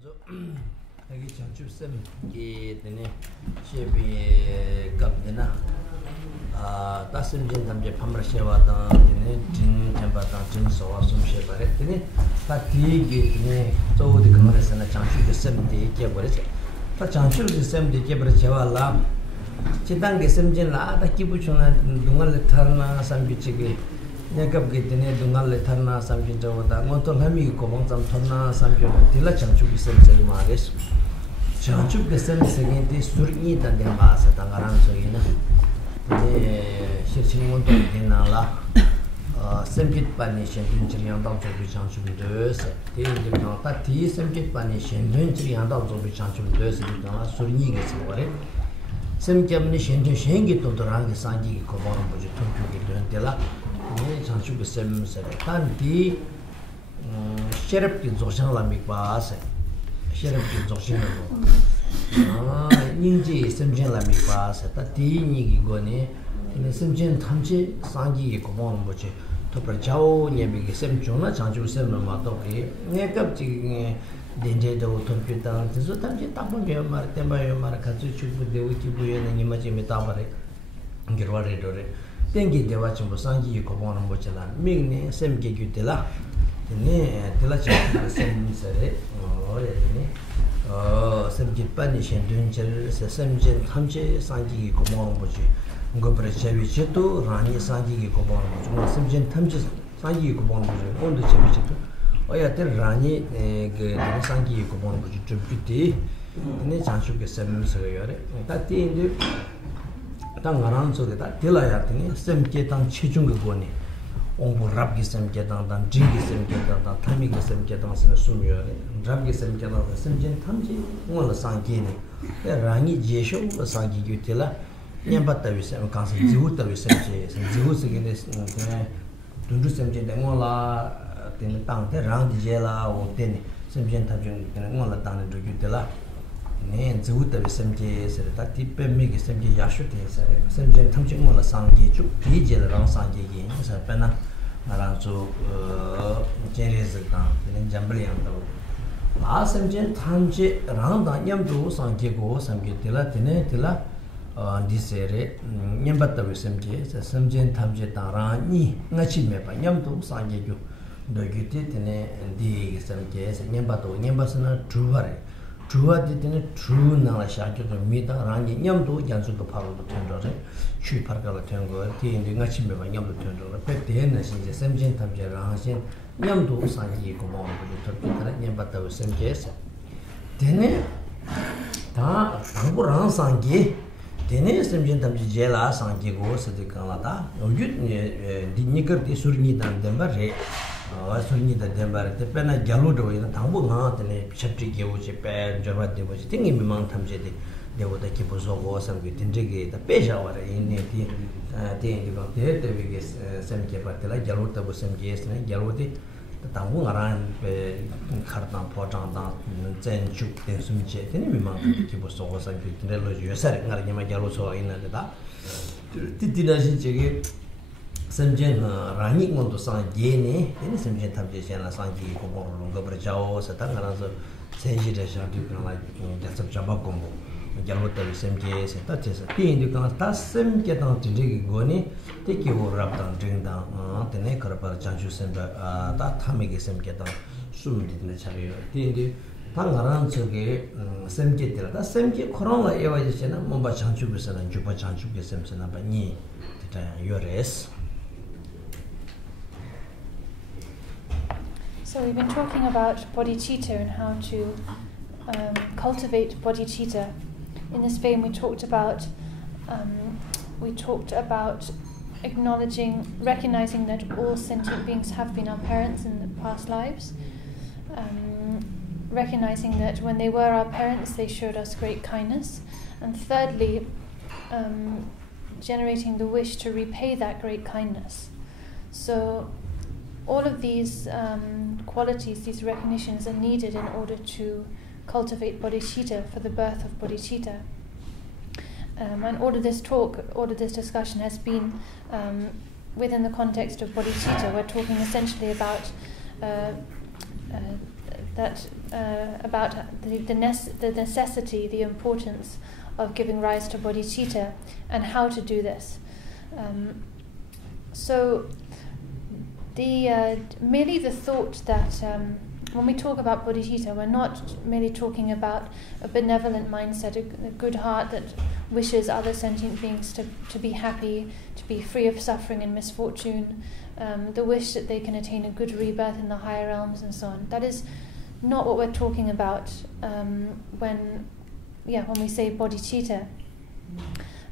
Lagi chanchu sem ki tene shebi kapdena ta sem jin tamje phamra shewa ta tene jin temba ta jin sowa sum sheba re tene ta ti ge tene zo de kamare sana chanchu de sem de ke bore ta chanchu de sem de ke bore chewa la chidang ge sem jin la ta ki bu chuna dungal le tharna sam bi chige nekab ge tene dungal le tharna sam jin jawa ta mo to lami ko mong sam thona sam jo tila chanchu ge sem se ma res chanchu ge sem se ge de surni ta de ma sa ta ngaran so ina de shirchin mon to de na la sem kit pa ni shen jin jin yang dao zo bi chanchu de se de de no ta ti sem kit pa ni shen jin jin yang dao zo bi chanchu de se de na surni ge se wore sem kem ni shen jin shen ge to rang ge sang ji ko ba mo je to ge de la ne chanchu ge sem se tan di sherap ki zoshan la mi ba se sherap ki zoshan la ninji sem jen la mi ba se ta di ni gi go ne sem jen tham chi sang ji ko ba mo je to pra jao ne bi ge sem chu na chanchu sem ma to ge ne kap ji denje do to pi ta zo tam ji ta bon ge mar te ba yo mar ka chu chu bu de u ti bu ye ne ni ma ji me ta ba re ngirwa re do re tengi dewa chumbo sangi ko bono mo chala mingne sem ge gyu tela ne tela cha sem sare ya ne sem ge pani shen dun chel se sem jen thamche sangi ko bono mo ji ngo pre chebi chetu rani sangi ko bono mo sem jen thamche sangi ko bono mo ji ondo chebi chetu oya te rani ge sangi ko bono mo ji chupti ne chanchu ge sem se yore ta ti indi 당 가난 속에다 딜라야 되니 셈께 당 체중 그거니 옹부 랍기 셈께 당 진기 셈께 당 타미기 셈께 당 숨이요 랍기 셈께 당 셈진 탐지 원래 상기니 라니 제쇼 상기 규텔라 냠바타 위세 간서 지우타 위세 지우 세게네 dundu 셈제 땡올라 되는 땅테 랑디 제라 오테니 셈진 탐중 되는 원래 땅에 규텔라 네 지우다 semje se ta tipe me ge semje yashu te se semje thamche mo la sangge chu bi je la sangge ge sa pa na ran chu jere ze ta ne jambli yang da a semje thamche rang da nyam du sangge go samge tela tene tela di se re nyam bat da semje se semje thamche ta ra ni ngachi me pa nyam du sangge ju do ge te tene di semje se nyam bat do nyam ba sana truware 주와 되는 주나라 샤교도 미다 랑이 냠도 양수도 바로도 된거래 추 파르가가 된 거. 뒤에 같이 매번 냠도 된 거. 배대는 이제 샘진 탐제 랑신 냠도 상기 고마워 그저 특별히 냠바다 샘제서 되네 다 당고랑 상기 되네 샘진 탐제 제라 상기고 스디칸라다 여기 니니거티 수르니 단데마레 소니다 덴바르테 페나 갈로도 이나 당보가 되네 챕티 게오지 페 저바데 보지 띵이 미망 탐제데 데보다 기보소고 상비 딘제게 다 페샤와레 이네티 데인디가 데데비게 셈게 파텔라 갈로타 보셈게스네 갈로티 당보가란 페 카르탄 포장다 젠축 데숨제 데네 미망 기보소고 상비 딘레로 요사레 나르게마 갈로소 이나데다 티티나신 제게 semjen rani ngondo sang gene ene semjen tamje sena sangi ko borlo ngobre jao sata ngara so senji de sha du kana la jasab jaba kombo jalota semje seta tesa tin du kana ta semje ta tinje goni te ki ho rap tan ding da tene kar par chanchu semba ta thamege semje ta sum di ne chari tin du ta ngara choge semje tera ta semje korona ewa je sena momba chanchu besana juba chanchu ge semsena ba ni ta yores. So we've been talking about bodhicitta and how to cultivate bodhicitta. In this vein, we talked about acknowledging, recognizing that all sentient beings have been our parents in the past lives, recognizing that when they were our parents, they showed us great kindness, and thirdly, generating the wish to repay that great kindness. So all of these qualities, these recognitions are needed in order to cultivate bodhicitta, for the birth of bodhicitta. And all of this talk, all of this discussion has been within the context of bodhicitta. We're talking essentially about about the necessity, the importance of giving rise to bodhicitta and how to do this. So merely the thought that when we talk about bodhicitta, we're not merely talking about a benevolent mindset, a good heart that wishes other sentient beings to be happy, to be free of suffering and misfortune, the wish that they can attain a good rebirth in the higher realms and so on. That is not what we're talking about when we say bodhicitta.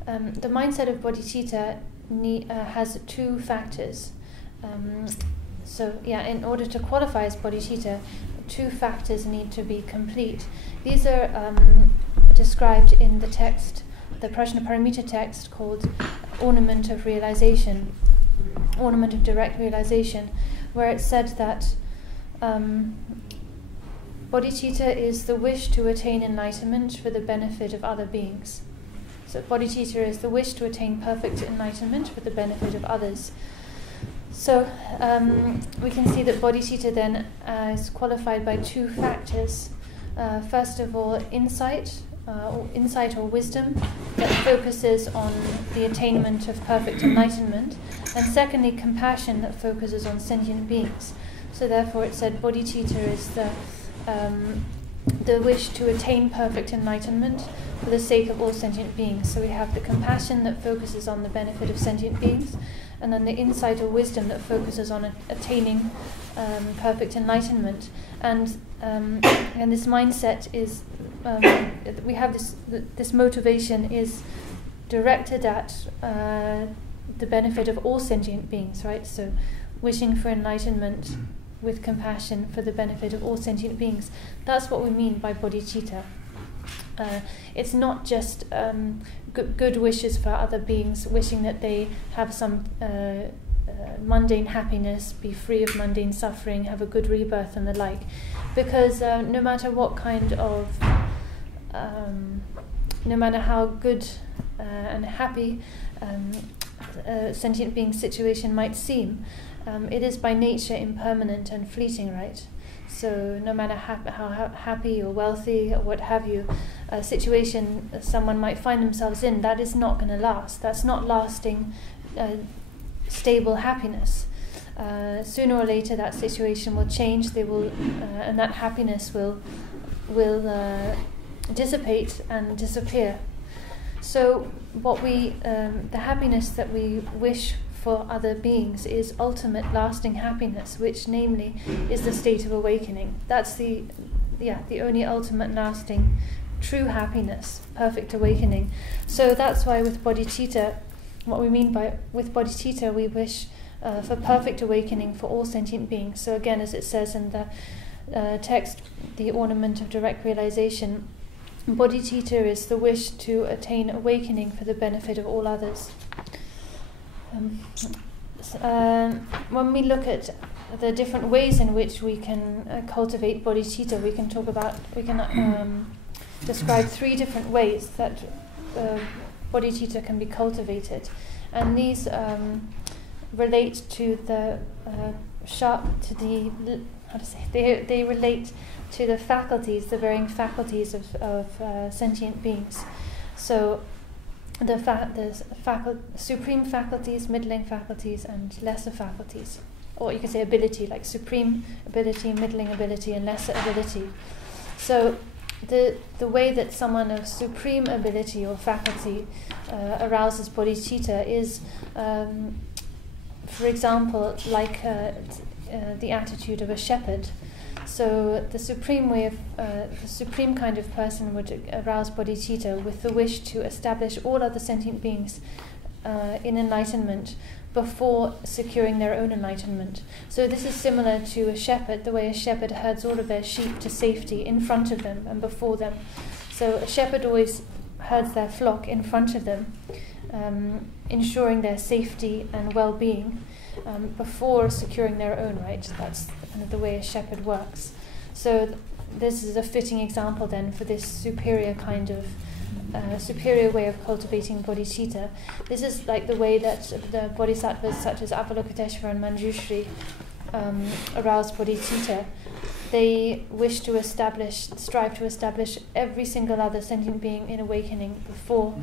The mindset of bodhicitta has two factors. In order to qualify as bodhicitta, two factors need to be complete. These are described in the text, the Prajnaparamita text called Ornament of Realization, Ornament of Direct Realization, where it said that bodhicitta is the wish to attain enlightenment for the benefit of other beings. So bodhicitta is the wish to attain perfect enlightenment for the benefit of others. So we can see that bodhicitta then is qualified by two factors. First of all, insight or wisdom that focuses on the attainment of perfect enlightenment, and secondly, compassion that focuses on sentient beings. So therefore it said bodhicitta is the wish to attain perfect enlightenment for the sake of all sentient beings. So we have the compassion that focuses on the benefit of sentient beings, and then the insight or wisdom that focuses on attaining perfect enlightenment. And this mindset is, we have this motivation is directed at the benefit of all sentient beings, right? So wishing for enlightenment with compassion for the benefit of all sentient beings. That's what we mean by bodhicitta. It's not just good wishes for other beings, wishing that they have some mundane happiness, be free of mundane suffering, have a good rebirth and the like. Because no matter what kind of, no matter how good and happy sentient being's situation might seem, it is by nature impermanent and fleeting, right? So no matter how happy or wealthy or what have you, a situation someone might find themselves in, that is not going to last. That's not lasting, stable happiness. Sooner or later, that situation will change. They will, and that happiness will dissipate and disappear. So, the happiness that we wish for other beings is ultimate lasting happiness, which namely is the state of awakening. That's the only ultimate lasting true happiness, perfect awakening. So that's why with bodhicitta, what we mean by with bodhicitta, we wish for perfect awakening for all sentient beings. So again, as it says in the text, the Ornament of Direct Realization, bodhicitta is the wish to attain awakening for the benefit of all others. When we look at the different ways in which we can cultivate bodhicitta, we can describe three different ways that bodhicitta can be cultivated, and these relate to they relate to the faculties, the varying faculties of sentient beings. So the supreme faculties, middling faculties, and lesser faculties, or you could say ability, like supreme ability, middling ability, and lesser ability. So the way that someone of supreme ability or faculty arouses bodhicitta is, for example, like the attitude of a shepherd. So the supreme way of the supreme kind of person would arouse bodhicitta with the wish to establish all other sentient beings in enlightenment before securing their own enlightenment. So this is similar to a shepherd, the way a shepherd herds all of their sheep to safety in front of them and before them. So a shepherd always herds their flock in front of them, ensuring their safety and well-being before securing their own, right? That's kind of the way a shepherd works. So this is a fitting example then for this superior kind of superior way of cultivating bodhicitta. This is like the way that the bodhisattvas such as Avalokiteshvara and Manjushri arouse bodhicitta. they wish to strive to establish every single other sentient being in awakening before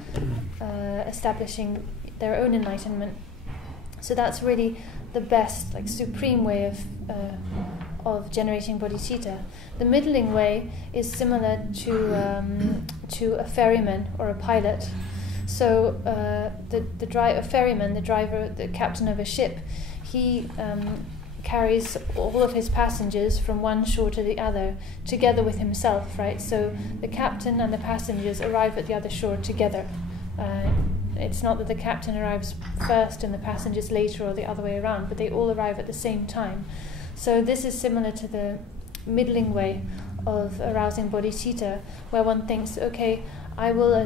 establishing their own enlightenment. So that's really the best, like supreme way of generating bodhicitta. The middling way is similar to a ferryman or a pilot. So a ferryman, the driver, the captain of a ship, he carries all of his passengers from one shore to the other together with himself, right? So the captain and the passengers arrive at the other shore together. It's not that the captain arrives first and the passengers later or the other way around, but they all arrive at the same time. So this is similar to the middling way of arousing bodhicitta, where one thinks, okay, I will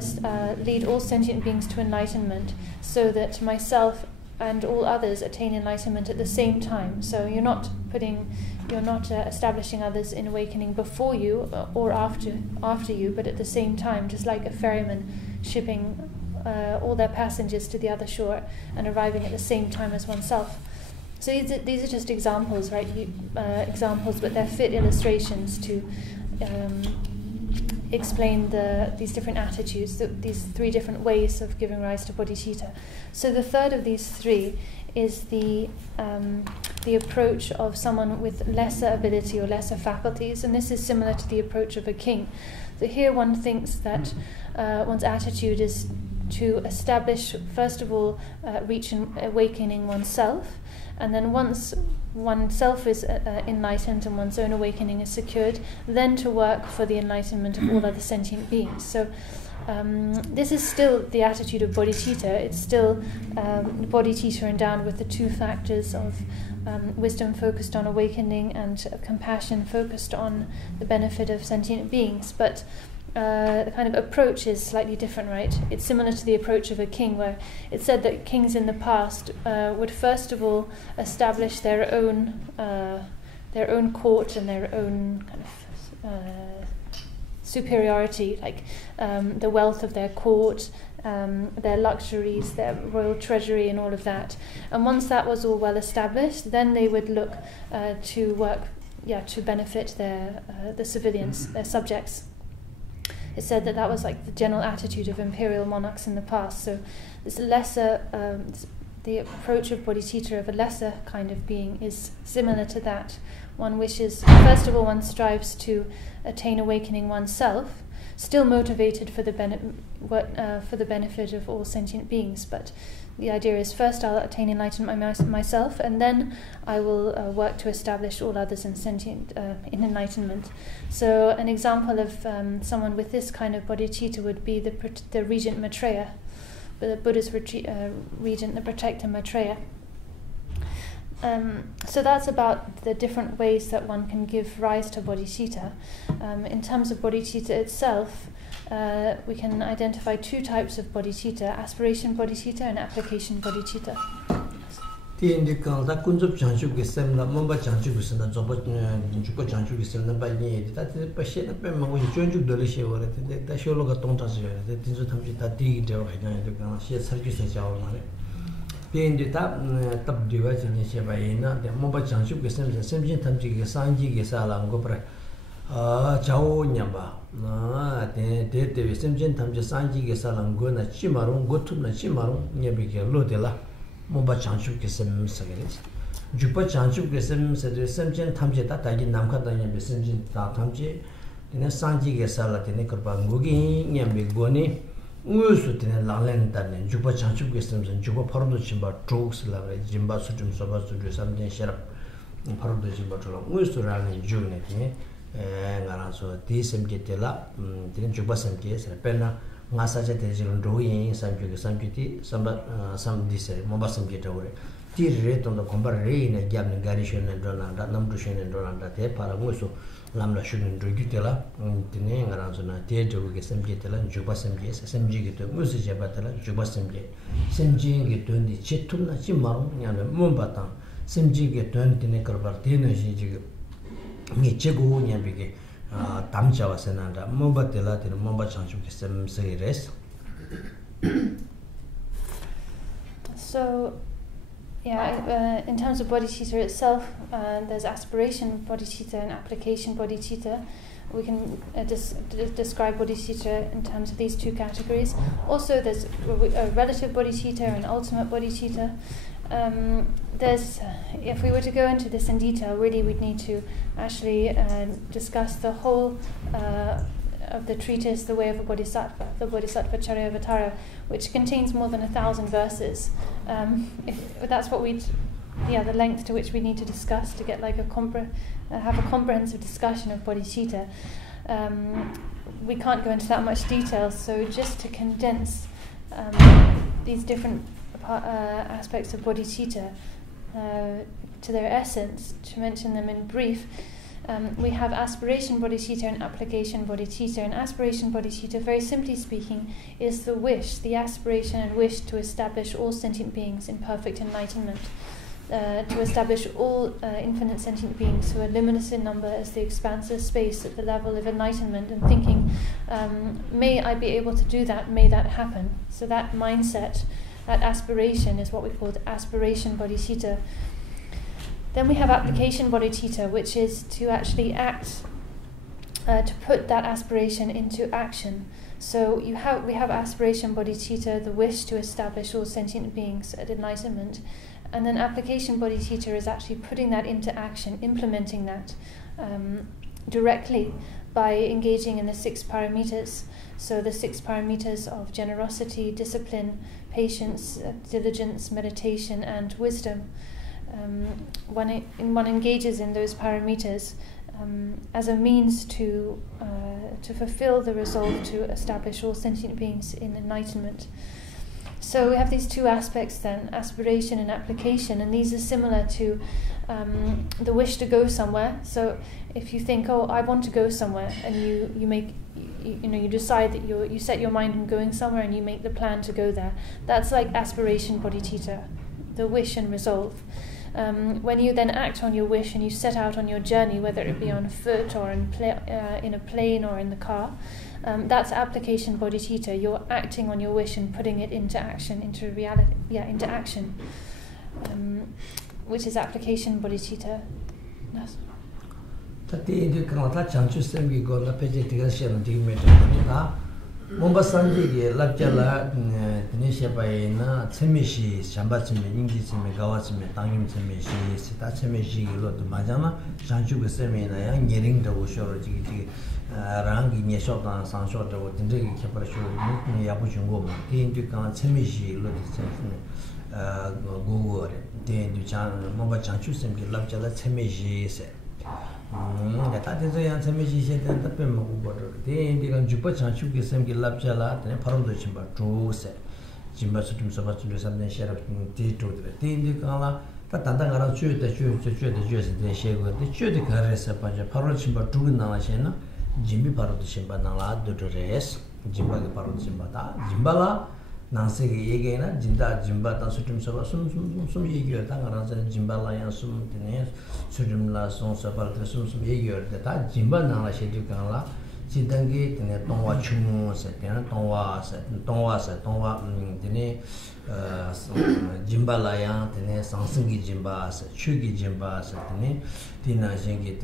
lead all sentient beings to enlightenment so that myself and all others attain enlightenment at the same time. So you're not establishing others in awakening before you or after you, but at the same time, just like a ferryman shipping all their passengers to the other shore and arriving at the same time as oneself. So these are just examples, right? Examples, but they're fit illustrations to explain these different attitudes, these three different ways of giving rise to bodhicitta. So the third of these three is the approach of someone with lesser ability or lesser faculties, and this is similar to the approach of a king. So here one thinks that one's attitude is to establish, first of all, reach awakening oneself, and then once oneself is enlightened and one's own awakening is secured, then to work for the enlightenment of all other sentient beings. So this is still the attitude of bodhicitta. It's still bodhicitta endowed with the two factors of wisdom focused on awakening and compassion focused on the benefit of sentient beings. But the kind of approach is slightly different, right? It's similar to the approach of a king, where it said that kings in the past would first of all establish their own court and their own kind of superiority, like the wealth of their court, their luxuries, their royal treasury, and all of that. And once that was all well established, then they would look to work, to benefit the civilians, their subjects. It said that was like the general attitude of imperial monarchs in the past. So this lesser, the approach of bodhicitta of a lesser kind of being is similar to that. One wishes, first of all, one strives to attain awakening oneself, still motivated for the benefit of all sentient beings. But the idea is, first I'll attain enlightenment myself, and then I will work to establish all others in enlightenment. So an example of someone with this kind of bodhicitta would be the regent Maitreya, the Buddha's regent, the protector Maitreya. So that's about the different ways that one can give rise to bodhicitta. In terms of bodhicitta itself, we can identify two types of bodhicitta: aspiration bodhicitta and application bodhicitta. Being top device in Shabaina, the mobile chanship is simply Tamji Sanji Gisala and Gopra Chao Nyamba. The Simpson Tamji Sanji Gisala and Guna Chimarum, go to Chimarum, Nyabika Lodela, mobile chanship is some cigarettes. Jupa chanship is some Simpson Tamji Tata in Namkatanya, the Simpson Tamji, in a Sanji Gisala, the Nekopangugi, Nyambi Goni. Usually, Lalan and Juba Chanchu systems and Juba Pardo Chimba, Trokes, Jimba Sutum Soba to do something shut up in Pardo Chimba. We used to run in June, and so this and get the lap, didn't Juba some case, and Penna, Masaja Tejan drawing, some duty, some this, Mobasam get away. Tea rate on the comparison, a gap in Garishon and Donald, Namdushin and Donald, Paramuso. Lamla shouldn't do Gitela, Tinang around the theatre with some Gitela, Juba Semjes, SMG get to Music Batala, Juba Semje, Semji get to the Chituna, Chimarum, and Mumbatan, Semji get to Tinekarbartina, Nichego, Yabige, Tamcha was another, Mubatela, and Mumbachan, some say rest. So in terms of bodhicitta itself, there's aspiration bodhicitta and application bodhicitta. We can describe bodhicitta in terms of these two categories. Also, there's a relative bodhicitta and ultimate bodhicitta. If we were to go into this in detail, really we'd need to actually discuss the whole of the treatise, The Way of a Bodhisattva, the Bodhisattva Charyavatara, which contains more than 1,000 verses. That's what the length to which we need to discuss to get like have a comprehensive discussion of bodhicitta. We can't go into that much detail, so just to condense these different aspects of bodhicitta to their essence, to mention them in brief, we have aspiration bodhicitta and application bodhicitta. And aspiration bodhicitta, very simply speaking, is the wish, the aspiration and wish to establish all sentient beings in perfect enlightenment, to establish all infinite sentient beings who are limitless in number as the expanse of space at the level of enlightenment, and thinking, may I be able to do that, may that happen. So that mindset, that aspiration is what we call the aspiration bodhicitta. Then we have application bodhicitta, which is to actually act, to put that aspiration into action. So we have aspiration bodhicitta, the wish to establish all sentient beings at enlightenment, and then application bodhicitta is actually putting that into action, implementing that directly by engaging in the 6 paramitas. So the 6 paramitas of generosity, discipline, patience, diligence, meditation, and wisdom. One engages in those paramitas as a means to fulfill the resolve to establish all sentient beings in enlightenment. So we have these two aspects then, aspiration and application, and these are similar to the wish to go somewhere. So if you think, oh, I want to go somewhere, and you decide that you set your mind on going somewhere and you make the plan to go there, that's like aspiration bodhicitta, the wish and resolve. When you then act on your wish and you set out on your journey, whether it be on foot or in a plane or in the car, that's application bodhicitta. You're acting on your wish and putting it into action, into reality, into action, which is application bodhicitta. Yes. Mombasandi Lapjala Tanisha Bayna Tsemishi, Shambatsimi, Ingitsimi, Gawasimi, Tangim Tsemishi, Sitatsemishi, Lot Majana, Sanchu Semina, Yering the Ushor, Rangi Neshotan, Sanshot, Tindri Kapashu, Yapuchungo, Tindukan Tsemishi, Lot Google, Tinduchan, Mombachanchu Semi, Lapjala Tsemishi said. That is a answer. Maybe she said that the water. Then they can jump chanchu get some lapjala, then Parodo Chimba, Drew said. Jimba Sutum Sabat to something share of tea to the tea, the Kala, Tatanga, the Jews, the share with the Chudik Resa Paja, Paro Chimba, Drew Nalashena, Jimmy Parodo Chimba Nala, the Res, Jimba the Parodo Chimbata, Jimbala. Nancy Yegana, Jinda, Jimbata, Sutum Sabasum, some year, Tangaran, Jimbala, and some Sutum La Son Sabat, some year, that Jimba Nala Shedukala, Jidangi, and Tonwa Chum, Tonwa, Dine, Jimbalayan, Dine, Sansingi Jimbas, Chugi Jimbas, Tina Jingi,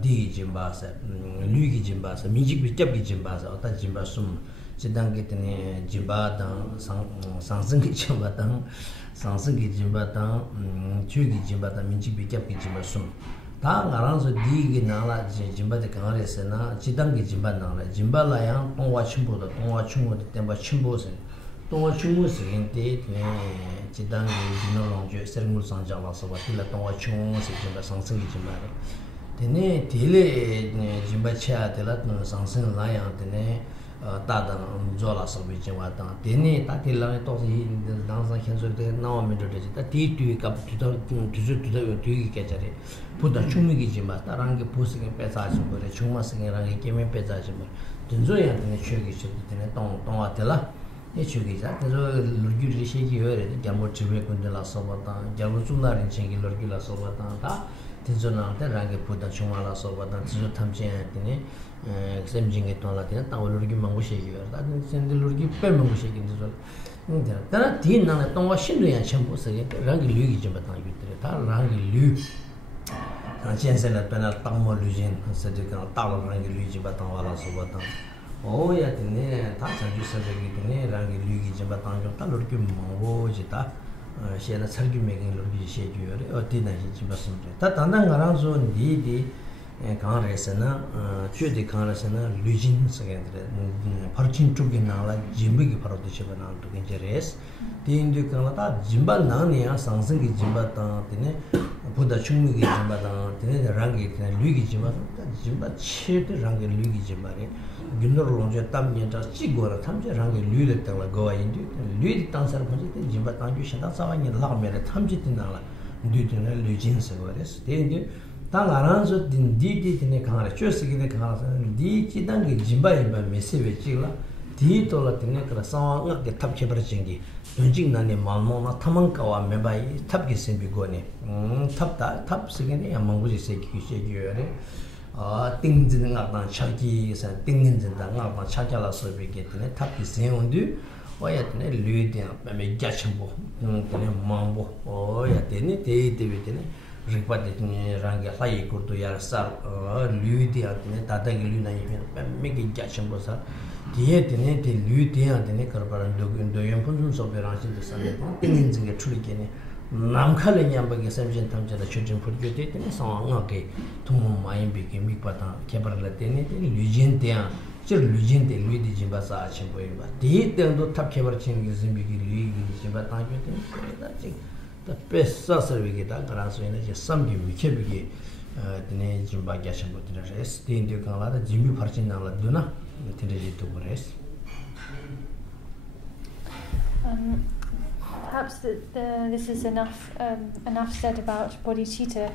Di Jimbas, Lugi Jimbas, Mijik Jabi Jimbas, or that Jimbasum. Jidangitini Jimbatan, Sansangi Jimbatan, Chugi Jimbatan, Minjibi Japi Jimbasum. Tang around Digi Nala, Jimba de Cangaresena, Jidangi Jimbanala, Jimbalayan, Tonwa Chimbo, the Tonwa Chumbo, the Temba Chimbos, Tonwa Chumus in date, Jidangi, no longer, Sermul Sanjala, Savatilla, Tonwa Chumus, Jimba Sansangi Jimbara. Tene, Tile, Jimbacha, the Latin Sansan Lion, Tene. Tata Zola Salvation, Tini, Tatila, the Danza Henso, the now middle, that tea to cup to the catcher, put the Chumigi Jima, Tarangi posting a passage, but a Chuma singing Rangi came in passage. Tenzoya and the Chugi should Tonatella, the Chugi, that is all Lurgi Shaki, Gambo Chibek on the La Sobata, Javuzuna and Chingi Lurgila Sobata, Dudjom rangi Buddha chungala soba dan Dudjom tamchen tene semjinge tonla tene ta olurgi mangu shegi yor ta sende lurgi pe mangu shegi Dudjom dana di nana tongwa shindu yan chenpo sege rangi lu gi jimba tang yutre ta rangi lu jensen la pena tangmo lu jen sade kana talo rangi lu jimba tang wala soba tang o ya tene ta chanju sabegi tene rangi lu gi jimba tang ta lurgi mangu jita shena sargi megin lurgi sheju yore o di na ji jimba sumre ta tanda ngarang zo di kaan resena chudi kaan resena lujin sagendre parchin chugi nangla jimba ki parodi cheba nang tukin je res di indi kaanla ta jimba nangni ya sangsangi jimba tang tine Buddha chungmi ki jimba tang tine rangi tine lu ki jimba jimba che de rangi lu ki jimba re gyundar longche tam nyen cha chi go ra tam che rangi lu le tangla gowa indi lu di tang sar punche jimba tang ju shen tang sawa nyen lak me re tam che tin nangla du tine lujin se go res di indi 당 알아서 디디디네 강아라 쥐스기네 강아라 디지단게 짐바임바 메시베 찍라 디돌라티네 그라 상황게 탑게 버진기 눈직나네 말모나 타만가와 메바이 탑게 생비고네 탑다 탑스기네 야망부지 세기시기요레 띵지는 아마 차기사 띵는진다 아마 차자라서 비게네 탑게 생온디 오야트네 류디야 메 갸첨보 그네 망보 오야테네 데데베테네 Rikpati rangi hayi kurdu yara sar liu diya dine dadagi liu na yimin megi gyachambo sar diye dine di liu diya dine karbaran doyon punzun sobe rangshin di sanay dine zinga chuli kene namkali nyambagi samshin tamchada chujin purgyo diye dine sawa nga ke tungu mayin bigi mikpa tang kebarala dine liu jin diya chir liu jin diya liu di jimba saa chimbo yinba diye dine tab kebar chingi zimbigi liu di jimba tangyo dine the best service that garanso in the some give kebigi the jimba gashambo the rest the indio kala the jimbi parchin na la duna the to rest perhaps this is enough said about bodhicitta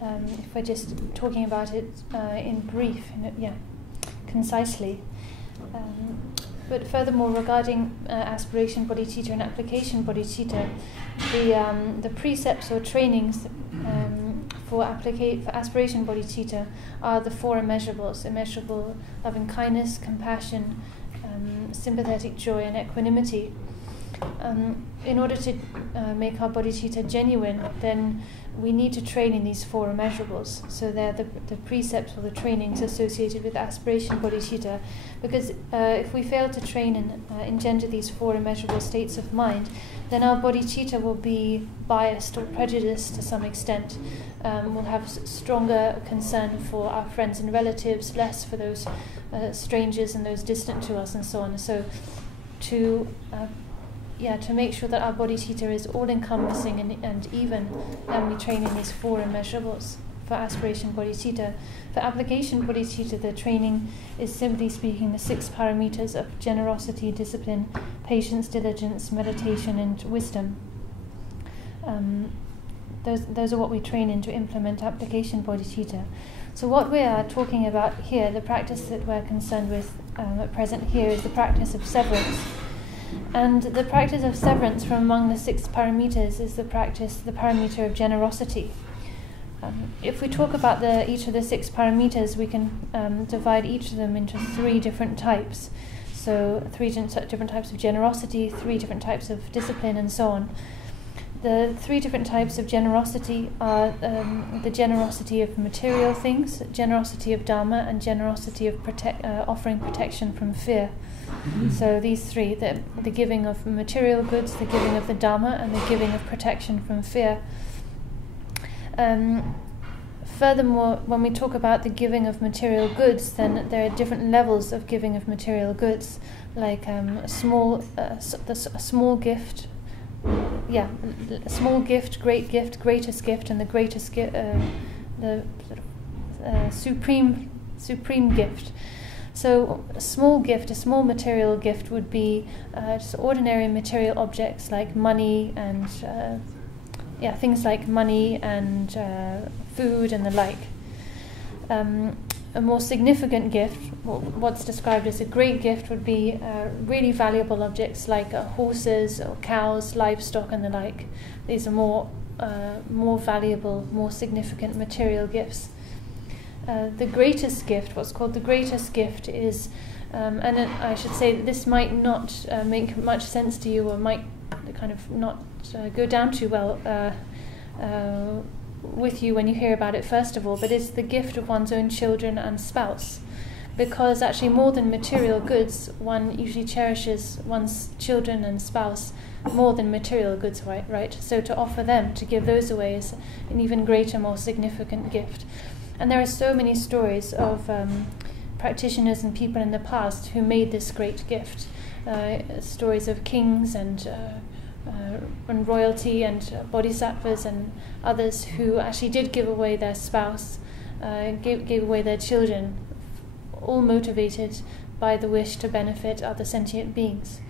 if we're just talking about it in brief concisely but furthermore, regarding aspiration bodhicitta and application bodhicitta, the precepts or trainings for aspiration bodhicitta are the four immeasurables: immeasurable loving kindness, compassion, sympathetic joy, and equanimity. In order to make our bodhicitta genuine, then we need to train in these four immeasurables. So they're the precepts or the trainings associated with aspiration bodhicitta. Because if we fail to train and engender these four immeasurable states of mind, then our bodhicitta will be biased or prejudiced to some extent. We'll have stronger concern for our friends and relatives, less for those strangers and those distant to us, and so on. So to make sure that our bodhicitta is all-encompassing and even, then we train in these four immeasurables for aspiration bodhicitta. For application bodhicitta, the training is, simply speaking, the 6 paramitas of generosity, discipline, patience, diligence, meditation, and wisdom. Those are what we train in to implement application bodhicitta. So what we are talking about here, the practice that we're concerned with at present here, is the practice of severance. And the practice of severance from among the 6 paramitas is the paramita of generosity. If we talk about each of the 6 paramitas, we can divide each of them into 3 different types. So 3 different types of generosity, 3 different types of discipline, and so on. The 3 different types of generosity are the generosity of material things, generosity of dharma, and generosity of offering protection from fear. So these 3, the giving of material goods, the giving of the dharma, and the giving of protection from fear. Furthermore, when we talk about the giving of material goods, then there are different levels of giving of material goods, like a small gift, small gift, great gift, greatest gift, and the greatest gift, the supreme gift. So a small material gift would be just ordinary material objects like money and things like money and food and the like. A more significant gift, what's described as a great gift, would be really valuable objects like horses or cows, livestock and the like. These are more more valuable, more significant material gifts. The greatest gift, what's called the greatest gift, is, and I should say that this might not make much sense to you, or might kind of not go down too well with you when you hear about it first of all, but it's the gift of one's own children and spouse. Because actually more than material goods, one usually cherishes one's children and spouse more than material goods, right? So to offer them, to give those away, is an even greater, more significant gift. And there are so many stories of practitioners and people in the past who made this great gift. Stories of kings and royalty and bodhisattvas and others who actually did give away their spouse, gave away their children, all motivated by the wish to benefit other sentient beings.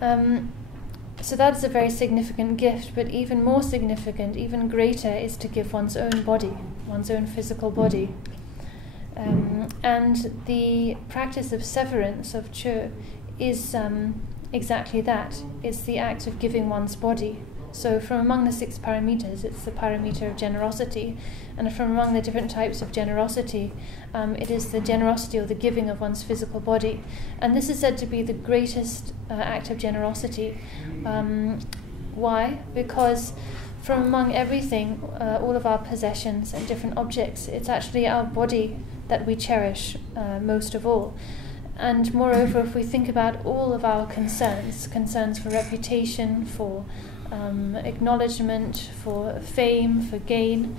So that is a very significant gift, but even more significant, even greater, is to give one's own body, one's own physical body. And the practice of severance, of Cho, is exactly that. It's the act of giving one's body. So from among the 6 paramitas, it's the parameter of generosity. And from among the different types of generosity, it is the generosity or the giving of one's physical body. And this is said to be the greatest act of generosity. Why? Because from among everything, all of our possessions and different objects, it's actually our body that we cherish most of all. And moreover, if we think about all of our concerns for reputation, for acknowledgement, for fame, for gain,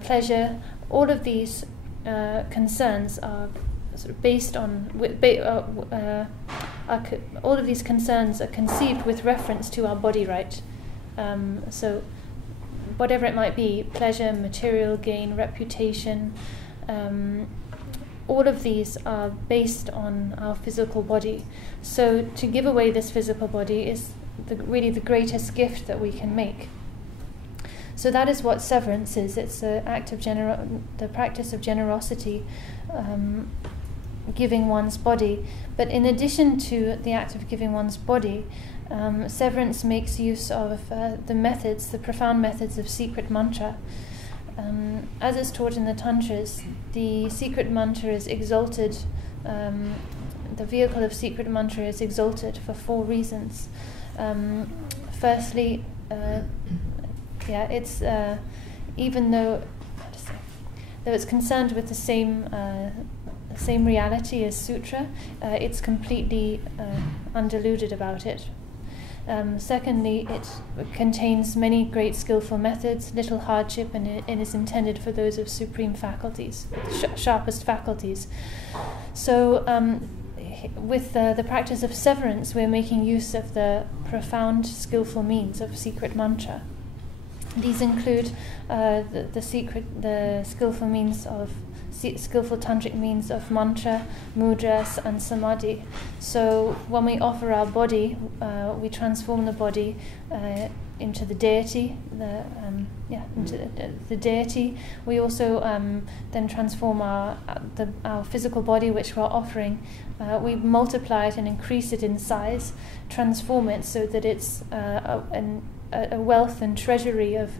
pleasure, all of these concerns are sort of based on, all of these concerns are conceived with reference to our body, right? So whatever it might be, pleasure, material gain, reputation, all of these are based on our physical body. So to give away this physical body is really the greatest gift that we can make. So that is what severance is. It's the act of the practice of generosity, giving one's body. But in addition to the act of giving one's body, severance makes use of the profound methods of secret mantra. As is taught in the Tantras, the secret mantra is exalted, the vehicle of secret mantra is exalted for 4 reasons. Firstly, it's even though it's concerned with the same reality as sutra, it's completely undiluted about it. Secondly, it contains many great skillful methods, little hardship, and it is intended for those of supreme faculties, sharpest faculties. So with the practice of severance, we're making use of the profound skillful means of secret mantra. These include the skillful means of skillful tantric means of mantra, mudras, and samadhi. So when we offer our body, we transform the body into the deity. Into the deity. We also then transform our physical body, which we're offering. We multiply it and increase it in size, transform it so that it's a wealth and treasury of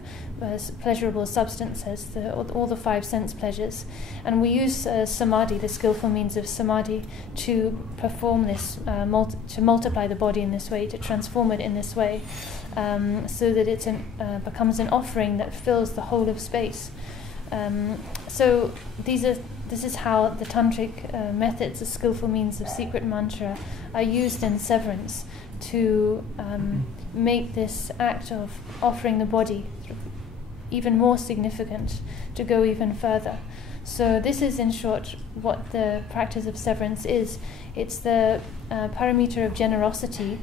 pleasurable substances, all the 5 sense pleasures. And we use samadhi, the skillful means of samadhi, to perform this, to multiply the body in this way, to transform it in this way, so that it becomes an offering that fills the whole of space. So this is how the tantric methods, the skillful means of secret mantra, are used in severance to make this act of offering the body even more significant, to go even further. So this is, in short, what the practice of severance is. It's the parameter of generosity,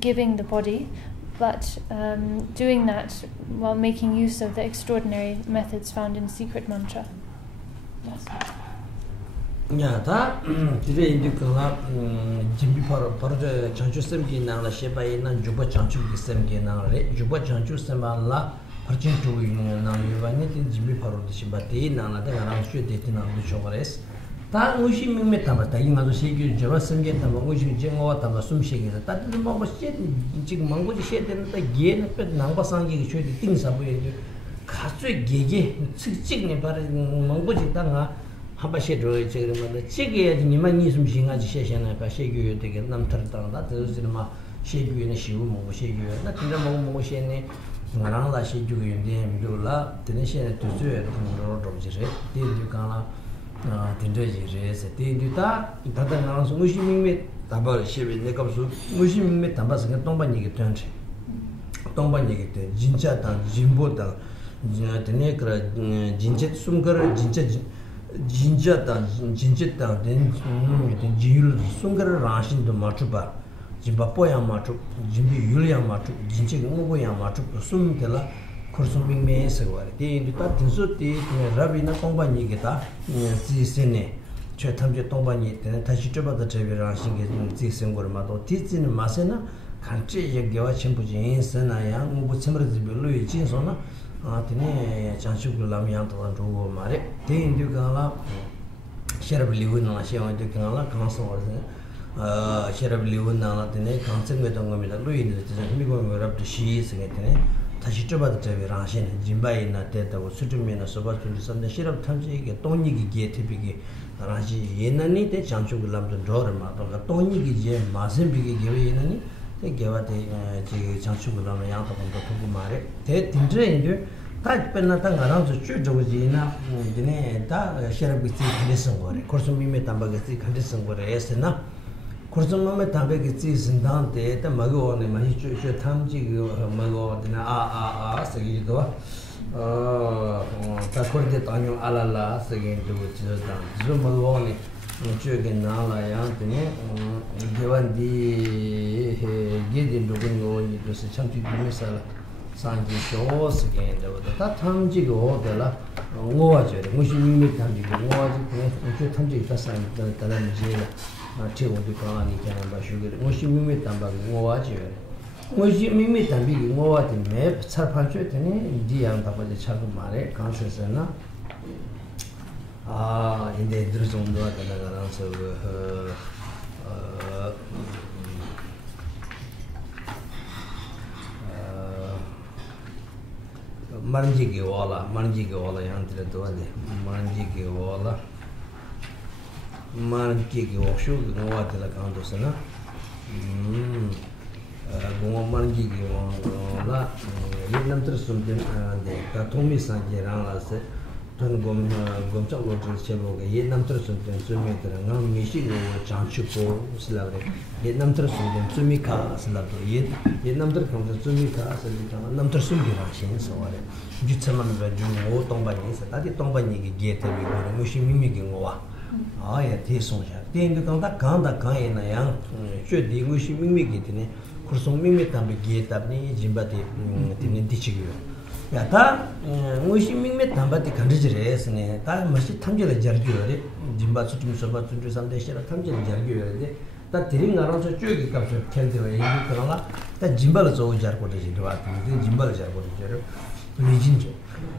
giving the body, but doing that while making use of the extraordinary methods found in secret mantra. Yes. 야, 다 이제 인디크가 짐비 바로 장주 셈기 나라 셰바이나 주바 장주 셈기 나라레 주바 장주 셈발라 퍼진 주이 나라 유바니 짐비 바로 디시바티 나라데 가랑 슈데티 나라 쇼거레스 다 무시 민매 담아 다 이마도 세규 저와 생계 담아 무시 정어와 담아 숨쉬기다 다들 뭐 지금 망고지 셰되는 다 예는 뼈 남바상기 줘야 띵사부에 가수 게게 측직네 바로 망고지 땅아 한바시 저 지금 찌게 니만 니숨 신가지 셰셰나 바 셰규 되게 남터다다 들으시마 셰규는 시우 뭐 셰규 나 진짜 뭐 셰네 나랑 다 셰규인데 미도라 드네셰 두즈에 좀 지세 디디가나 딘데지레스 디디다 다다 나랑서 무시민미 담바 셰비 내가서 무시민미 담바서 동반 얘기 된지 동반 얘기 때 진짜다 진보다 드네 그라 진짜 숨거를 진짜다 된 지율 숨거를 라신도 맞추바 진바포야 맞추 진비 율이야 맞추 진짜 뭐고야 맞추 숨들라 코르숨밍메스 거래 디디다 진수디 라비나 동반 얘기다 지세네 최탐제 동반이 되는 다시 좁아도 제비랑 신게 지생 거를 마도 뒤지는 마세나 간지 얘기와 전부지 인선아야 뭐 첨르지 별로 있지소나 드네 장축을 라미한테 주고 말에 대인들가라 셔블리우나 시원데 가라 강성어서 셔블리우나 드네 강성의 동감이다 루이는 미국 유럽도 시스게네 다시 좁아도 제비랑 신 진바이나 때다고 수준면에 서바준이 선데 시럽 탐지게 돈이기 게티비게 라지 예나니 때 장축을 남도 저르마도가 돈이기 제 마셈비게 게위나니 개와대 지 장축을 하면 양도본도 두고 말해 대 딘드인데 다 빼나다 가라서 쭈저지나 이네 다 셔럽이지 컨디션 거래 코스미메 담바게지 컨디션 거래 에스나 코스미메 담바게지 신단데 다 마고네 많이 쭈 탐지 마고드나 서기도 다 코르데 타뇨 알랄라 서기도 저다 좀 마고네 저게 나라야한테 개완디 게딘 로군고 이도스 참지 미사라 산지 쇼스게인데 다 탐지고 되라 뭐하죠 무슨 탐지고 뭐하지 그 탐지 있다산 다른지 제고도 가만히 그냥 봐주게 무슨 탐바 뭐하죠 무슨 탐비 뭐하지 매 살판죠 되니 이디양 답을 찾고 말해 간수서나 인데 들어좀도 하다가라서 만지게 와라 양들도 와네 만지게 워쇼 노와들 간도서나 공원 만지게 와라 옛남들 숨된 데 통미산제랑라서 돈곰 곰짝로 제보게 옛남들 숨된 좀이더라 나 미시고 장축고 슬라브레 옛남들 숨된 좀이카 슬라브 옛남들 공도 좀이카 슬리타 남들 숨기라 신소와레 주체만 가지고 동반이서 다디 동반이게 게테비고 무슨 미미게 거와 아예 대송자 대인도 간다 간에나야 쉐디 무슨 미미게 되네 그래서 미미 담비 게답니 짐바티 되는 디치기요 야다 무슨 미미 담바티 간지레스네 다 무슨 탐지를 잘기요래 짐바츠 좀 서바 좀 삼대시라 탐지를 잘기요래 다 드링 알아서 쭉 값을 캔데와 얘기 그러나 다 짐발을 저 잘고도 지도와 짐발을 잘고도 저를 리진죠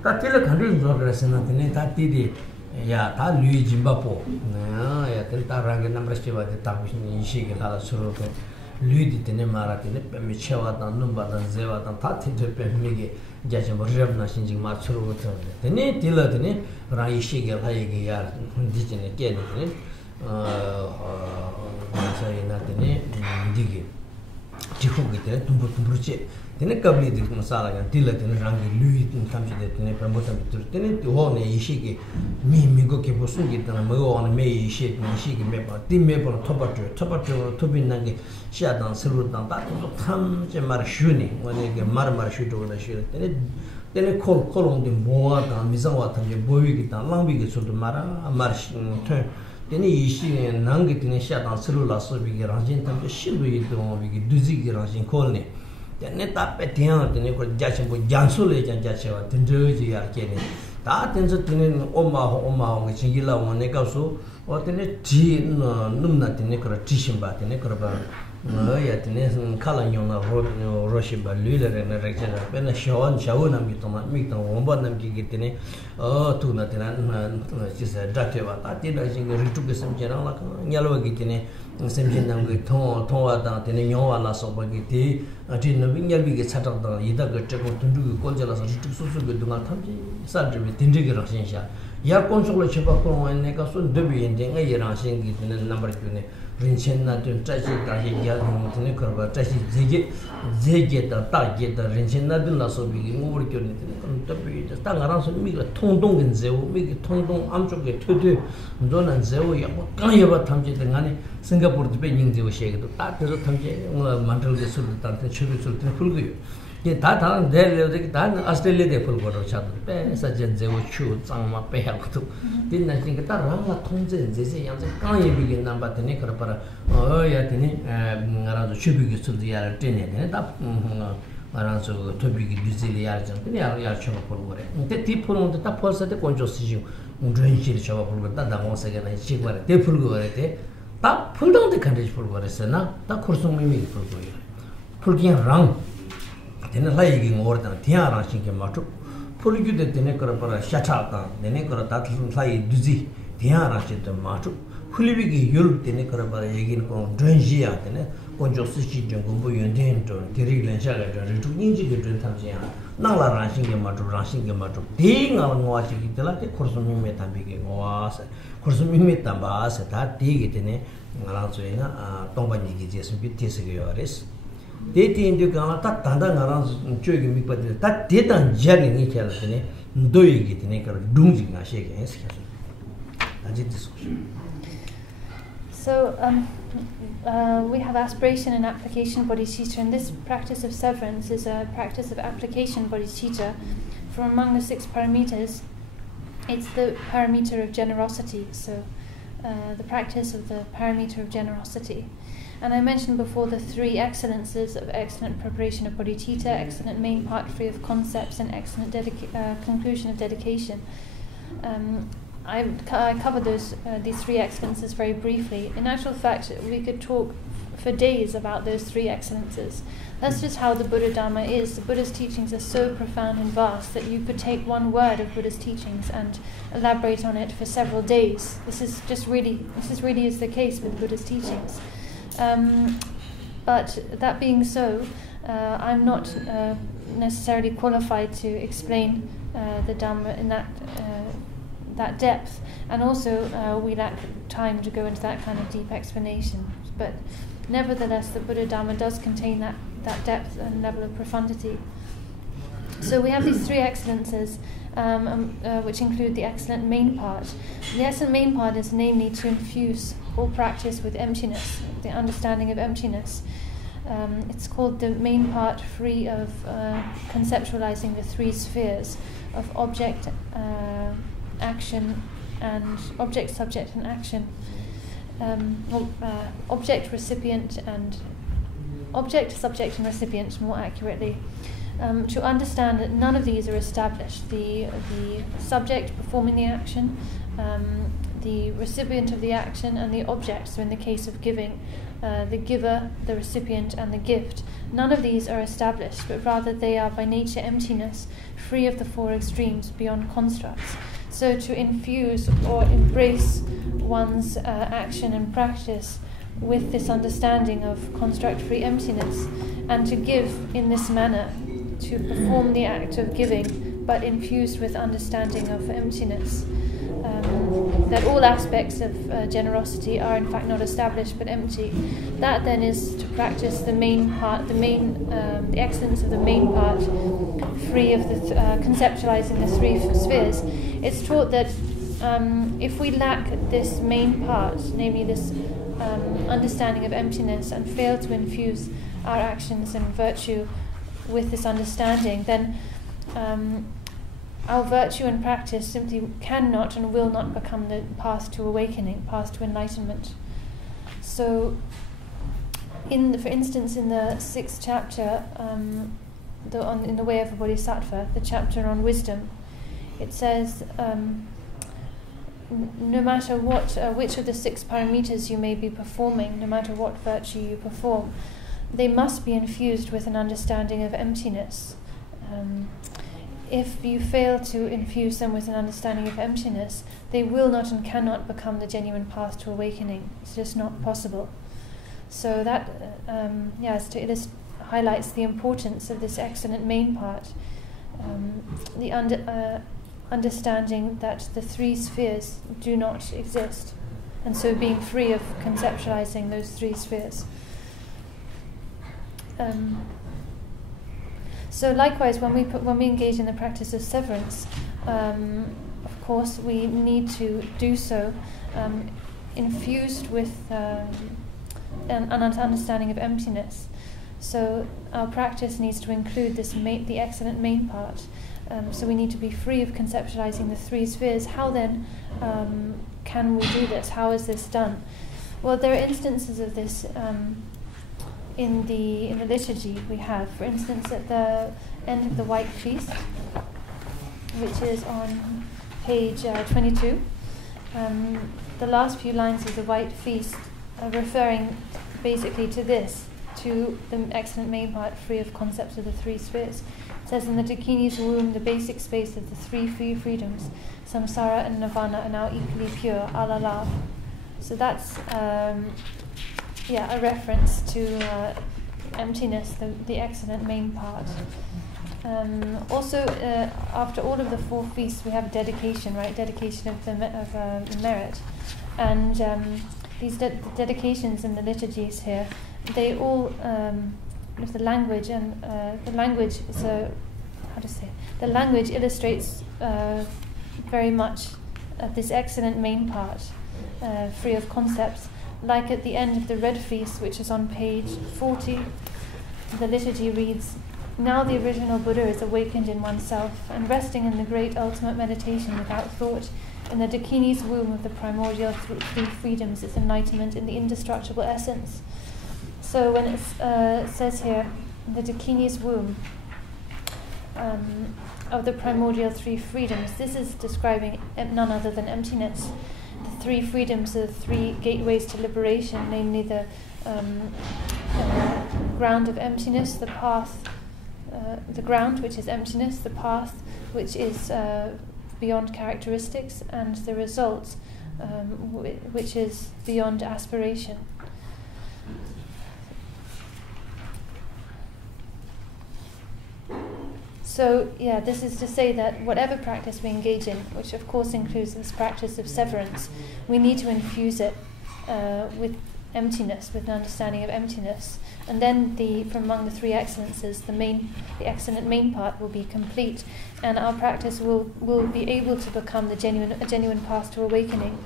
다 틀을 간을 줘 그랬으나 다 띠디 야다 루이 짐바포 야 틀다랑게 남라시바데 타부신 인식이 하라 서로도 루이디 때네 마라티네 미체와다 num바다 제와다 다 티들 빼미게 자체 버럽나 신징 맞추로부터 되네 딜러드네 라이시게 하이게 야 디지네 깨네 사이나테네 디게 지코게 때 tumburu치 되네 갑리디 마사라가 딜러드네 랑게 루이 탐지데네 프로모션 되네 오네 이시게 미미고게 보수게 되나 뭐오네 메이시 이시게 메바 디메버 토바토 토빈나게 시아단 스루단 다도 탐제 마르슈니 원에게 마르슈도나 쉬르 되네 콜롱데 모아다 미상와 탐제 보위기다 랑비게 소도 마르시 되네 이시에 난게 되네 시아단 스루라서 비게 라진 탐제 실루이도 비게 두지게 라진 콜네 되네 답에 대한 되네 그 자신고 장술에 장자체와 든저지 야케네 다 된서 되네 엄마하고 진길라 원에 가서 어때네 지 num나 되네 그런 지심바 되네 그런 Yatine Kalanyona Roshiba Lula and Rector, Ben Shawanam Miton, Wombonam Gitine, Tuna, just a Dativa. I think I think retook some general yellow gitine, Semjinam with Toa down, Tenyoa La Sobagiti, I didn't know we get settled on either to do Congelas to Susu Dumatamji, Sadri with Tindigan Ya Consul Chapako and Negasun Debbie and Denga singing in the number 20. Rinchen to touch it, Degyal, Mutinekova, touch it, Zege, the target, the Rinchen Nadula, so big, over to tongue around me, a tondong and zeo, make it tondong, amchoke, tutu, don and zeo, Kayava Tamji, the Nani, Singapore, the Beijing, they were shaken to that, the Tamji, Mantel, the Sultan, the Chubby Sultan, Fulgu. That there, Australia, they pull water chat, such as they would shoot some pay to. Didn't I think that Ranga Tons and Zizi and the Kanye begin number the Nicarapara, Yatini, around the Chubby to the Artinian, and up around so to be Duzilia and the Archon for water. The people on the top was at the conjunction, drenching shower for that once again, and she were they pull go at it. That pulled down the country for what is now, that course on me for pulling around. Then lying more than Tiara Shinkin Matu. Pulling the Tenecara Shatata, the Necora Tatlum Fly Duzi, Tiara Shit Matu. Huliviki Yul, the Necora Yagin con Drengia, Conjo Sichi, Gumbu Yundento, Terry and Shagat, to Ninja Tamsia, Nala Ranshinga Matu, Ranshinga Matu. Ding on watching it like a Corsumim Tambik was Corsumim Tambas, that dig it in a Ranzuena, Tombaniki, just with Tissiguaris. They think you can attack Tanda around Chugging me, but that didn't jelly each other, doing it in a dooming a shaking his castle. I did this. So, we have aspiration and application bodhicitta, and this practice of severance is a practice of application bodhicitta. From among the 6 paramitas, it's the parameter of generosity, so the practice of the parameter of generosity. And I mentioned before the 3 excellences of excellent preparation of bodhicitta, excellent main part free of concepts, and excellent conclusion of dedication. I covered these 3 excellences very briefly. In actual fact, we could talk for days about those 3 excellences. That's just how the Buddha Dharma is. The Buddha's teachings are so profound and vast that you could take one word of Buddha's teachings and elaborate on it for several days. This is really the case with Buddha's teachings. But that being so, I'm not necessarily qualified to explain the Dhamma in that depth, and also we lack time to go into that kind of deep explanation. But nevertheless, the Buddha Dhamma does contain that depth and level of profundity. So we have these 3 excellences, which include the excellent main part. The excellent main part is namely to infuse all practice with emptiness, the understanding of emptiness. It's called the main part free of conceptualizing the 3 spheres of object, action, and object, subject, and action. Object, recipient, and object, subject, and recipient, more accurately. To understand that none of these are established. The subject performing the action, the recipient of the action, and the object. So in the case of giving, the giver, the recipient, and the gift. None of these are established, but rather they are by nature emptiness, free of the 4 extremes, beyond constructs. So to infuse or embrace one's action and practice with this understanding of construct-free emptiness, and to give in this manner, to perform the act of giving, but infused with understanding of emptiness, that all aspects of generosity are in fact not established but empty. That then is to practice the main part, the excellence of the main part, free of the conceptualizing the 3 spheres. It's taught that if we lack this main part, namely this understanding of emptiness, and fail to infuse our actions and virtue with this understanding, then our virtue and practice simply cannot and will not become the path to awakening, path to enlightenment. So, for instance, in the 6th chapter, in the way of a bodhisattva, the chapter on wisdom, it says, no matter what, which of the 6 paramitas you may be performing, no matter what virtue you perform, they must be infused with an understanding of emptiness. If you fail to infuse them with an understanding of emptiness, they will not and cannot become the genuine path to awakening. It's just not possible. So that highlights the importance of this excellent main part, the understanding that the 3 spheres do not exist, and so being free of conceptualizing those 3 spheres. So likewise, when we engage in the practice of severance, of course we need to do so infused with an understanding of emptiness. So our practice needs to include the excellent main part. So we need to be free of conceptualizing the 3 spheres. How then can we do this? How is this done? Well, there are instances of this in the liturgy we have. For instance, at the end of the White Feast, which is on page 22, the last few lines of the White Feast are referring basically to this, to the excellent main part, free of concepts of the 3 spheres. It says, in the Dakini's womb, the basic space of the 3 free freedoms, samsara and nirvana, are now equally pure, ala. So that's a reference to emptiness, the excellent main part. Also, after all of the 4 feasts, we have dedication, right? Dedication of the merit, and these dedications in the liturgies here, they all the language and the language is the language illustrates very much this excellent main part, free of concepts. Like at the end of the Red Feast, which is on page 40, the liturgy reads, "Now the original Buddha is awakened in oneself, and resting in the great ultimate meditation without thought, in the Dakini's womb of the primordial 3 freedoms is enlightenment in the indestructible essence." So when it says here, the Dakini's womb of the primordial 3 freedoms, this is describing none other than emptiness. The 3 freedoms are the 3 gateways to liberation, namely the ground of emptiness, the path, the ground which is emptiness, the path which is beyond characteristics, and the result which is beyond aspiration. So, this is to say that whatever practice we engage in, which of course includes this practice of severance, we need to infuse it with emptiness, with an understanding of emptiness. And then from among the 3 excellences, the excellent main part will be complete, and our practice will be able to become a genuine path to awakening.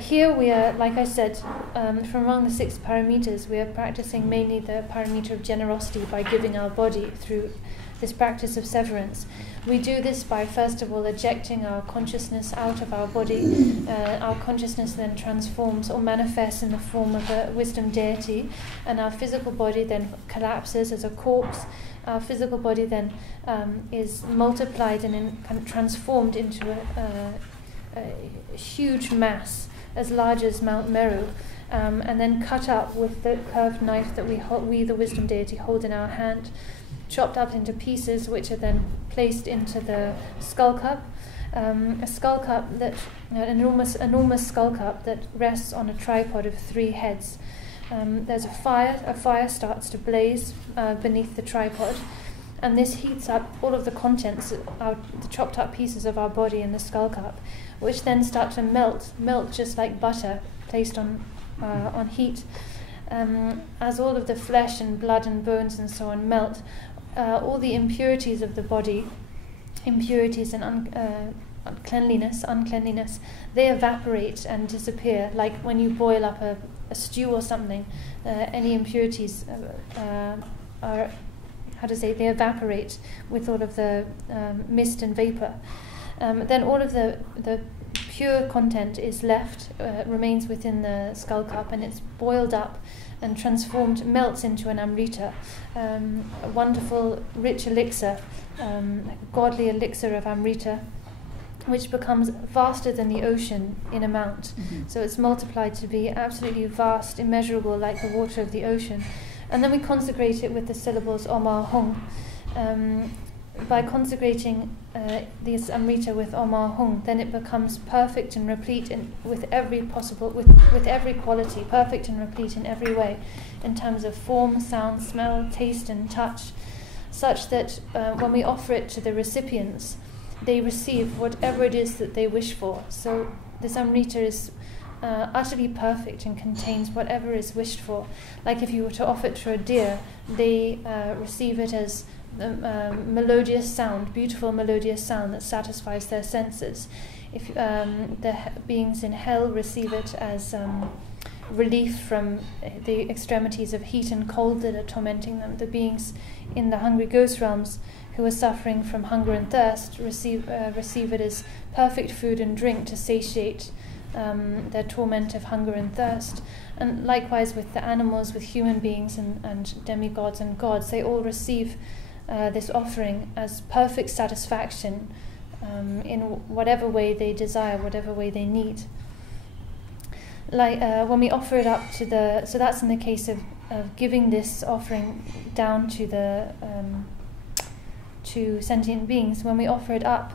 Here we are, like I said, from among the 6 paramitas, we are practicing mainly the paramita of generosity by giving our body through this practice of severance. We do this by, first of all, ejecting our consciousness out of our body. Our consciousness then transforms or manifests in the form of a wisdom deity, and our physical body then collapses as a corpse. Our physical body then is multiplied and transformed into a huge mass as large as Mount Meru, and then cut up with the curved knife that we, the wisdom deity, hold in our hand, chopped up into pieces, which are then placed into the skull cup. A skull cup that an enormous skull cup that rests on a tripod of 3 heads. There's a fire starts to blaze beneath the tripod, and this heats up all of the contents, the chopped up pieces of our body in the skull cup, which then start to melt just like butter placed on heat. As all of the flesh and blood and bones and so on melt, all the impurities of the body, impurities and uncleanliness, they evaporate and disappear. Like when you boil up a stew or something, any impurities they evaporate with all of the mist and vapor. Then all of the pure content is left, remains within the skull cup, and it's boiled up and transformed, melts into an amrita, a wonderful, rich elixir, like a godly elixir of amrita, which becomes vaster than the ocean in amount. So it's multiplied to be absolutely vast, immeasurable, like the water of the ocean. And then we consecrate it with the syllables Omar Hung. By consecrating this amrita with Omar Hung, then it becomes perfect and replete with every quality, perfect and replete in every way, in terms of form, sound, smell, taste, and touch, such that when we offer it to the recipients, they receive whatever it is that they wish for. So this amrita is utterly perfect and contains whatever is wished for. Like if you were to offer it to a deer, they receive it as melodious sound, beautiful melodious sound that satisfies their senses. If the beings in hell receive it as relief from the extremities of heat and cold that are tormenting them, the beings in the hungry ghost realms who are suffering from hunger and thirst receive it as perfect food and drink to satiate their torment of hunger and thirst. And likewise with the animals, with human beings and demigods and gods, they all receive this offering as perfect satisfaction in whatever way they desire, whatever way they need. Like when we offer it up to the, so that's in the case of giving this offering down to the to sentient beings. When we offer it up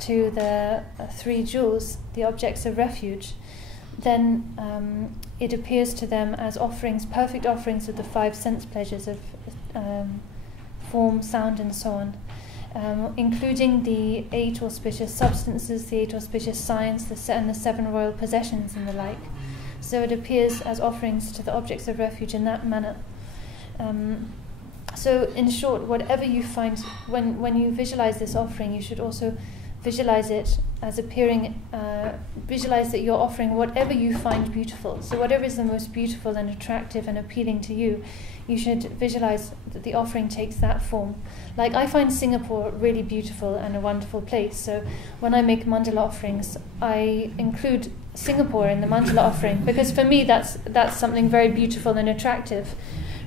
to the three jewels, the objects of refuge, then it appears to them as offerings, perfect offerings of the five sense pleasures of form, sound, and so on, including the 8 auspicious substances, the 8 auspicious signs, and the 7 royal possessions and the like. So it appears as offerings to the objects of refuge in that manner. So in short, whatever you find, when you visualize this offering, you should also visualize it as appearing, visualize that you're offering whatever you find beautiful. So whatever is the most beautiful and attractive and appealing to you, you should visualize that the offering takes that form. Like I find Singapore really beautiful and a wonderful place, so when I make mandala offerings, I include Singapore in the mandala offering, because for me that's something very beautiful and attractive.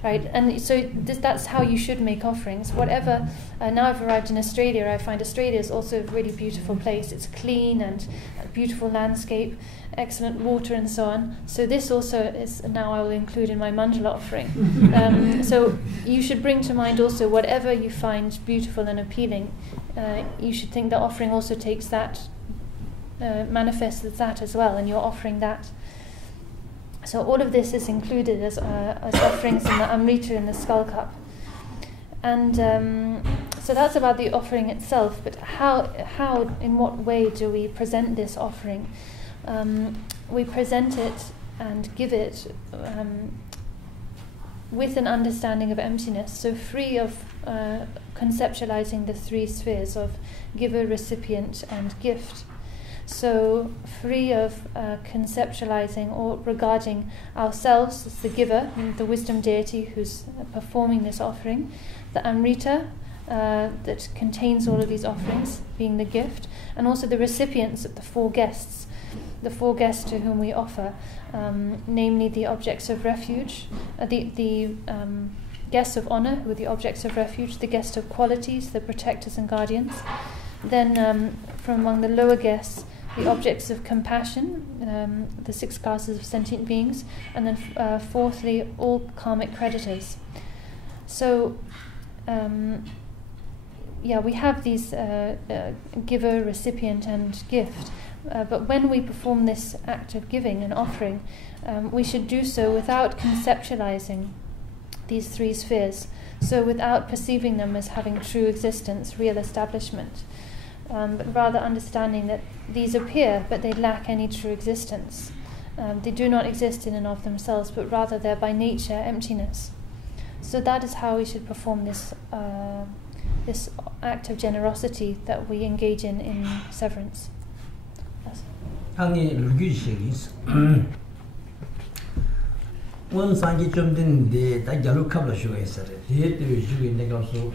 Right, and so that's how you should make offerings. Whatever. Now I've arrived in Australia, I find Australia is also a really beautiful place. It's clean and a beautiful landscape, excellent water, and so on. So this also is now I will include in my mandala offering. So you should bring to mind also whatever you find beautiful and appealing. You should think the offering also takes that, manifests that as well, and you're offering that. So all of this is included as offerings in the amrita in the skull cup. And so that's about the offering itself, but how, in what way do we present this offering? We present it and give it with an understanding of emptiness, so free of conceptualizing the 3 spheres of giver, recipient, and gift. So free of conceptualizing or regarding ourselves as the giver, the wisdom deity who's performing this offering, the amrita that contains all of these offerings being the gift, and also the recipients of the 4 guests, to whom we offer, namely the objects of refuge, the guests of honor, who are the objects of refuge, the guests of qualities, the protectors and guardians. Then from among the lower guests, the objects of compassion, the 6 classes of sentient beings, and then fourthly, all karmic creditors. So, we have these giver, recipient, and gift. But when we perform this act of giving and offering, we should do so without conceptualizing these 3 spheres, so without perceiving them as having true existence, real establishment. But rather understanding that these appear, but they lack any true existence. They do not exist in and of themselves, but rather they're by nature emptiness. So that is how we should perform this this act of generosity that we engage in severance. Yes. One sangi chomden de Degyal kabla shuga isare. De shuga nega so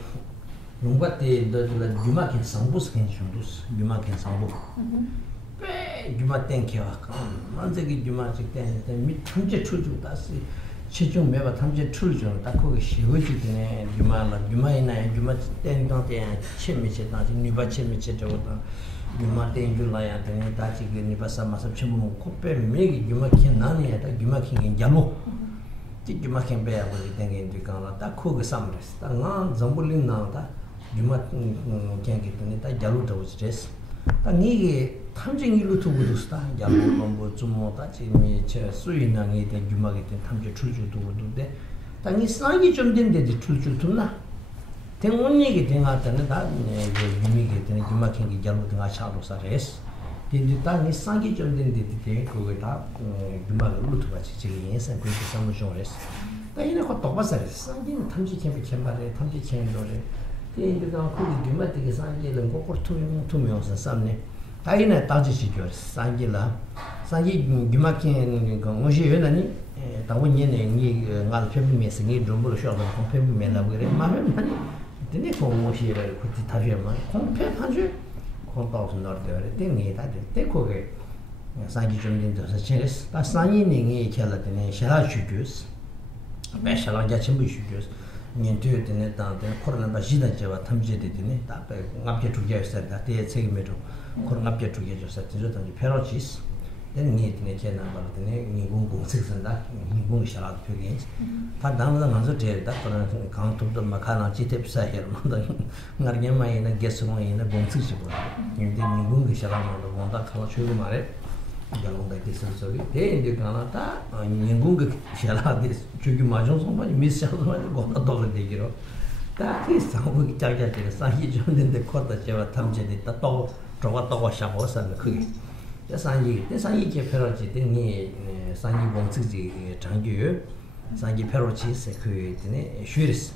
Nungwa te Dudjom Troma sambus ken shundus, Yuma ken sambu. Juma Tenkyo, Manzaki Juma Chicken, meet Tamja Truju, that's Chichum Meva Tamja Truju, Tako Shihuji, Jumaina, Juma Tengote, Chimichit, Nuba Chimichit, Juma Tenjulaya, and Tachi, Nipasa Masachimu, Cope, Megi, Juma Kinani, Juma King in Jamo. Juma can bear with the thing in the Kana, that cook summers, the long Zambulin now, Juma can't get in it, Jaluta was just. Tangi Tamjing you to Budusta, Yamu, Zumota, Suinang, and Jumagit and Tamja Truju to do that. Tangi Sangi jumped in the Truju Tuna. Then one getting out and that, you get and Jumaking Jalutan Ashalos arrest. Then the Tangi Sangi jumped in the day, go it up, Jumaga Lutuachis and Great Summer Jones. Then you know what was it? Sangi Tamji can be chambered, Tamji chambered. Then you don't cook Jumatic Sangi and go for 2 meals and Sunday. Taina Taji Sangila, Sangi Jumakin, Gonji, Tawinian and Nal Pepper missing, Jumbo shop and compare men with money. The Nico Moshi put the Tajama, compare 100, 1,000 not there. They need that. They cook it. Sangi jumped into the chest. That's Sangi in a Chalatin, Shalachugus, Bashal Jachimbu Shugus. Niente in it down there, Corona Bajida Java, Tamjid in it, up to get said that they take me to Corona to get yourself to the Perochis, then need in a channel about the name, 6 and that, Ningun shall out to gains. Pat down the Manzo that for an account of the Makana Chitip Sahir, Nargama in a guest room in a Bonsish. In the Ningun shall out the Monda Kalachumare. Like this and so they in the Canada, Ningunga shall have this Chugumajon, somebody miss got a dollar digger. That is how we tell you that Sahi joined in the court that you have Tamjed, the dog, Trovato Shavos and the cookie. The Sangi Perochi, then Sangi Bonsi Changu, Sangi Perochi, Security, Shuris.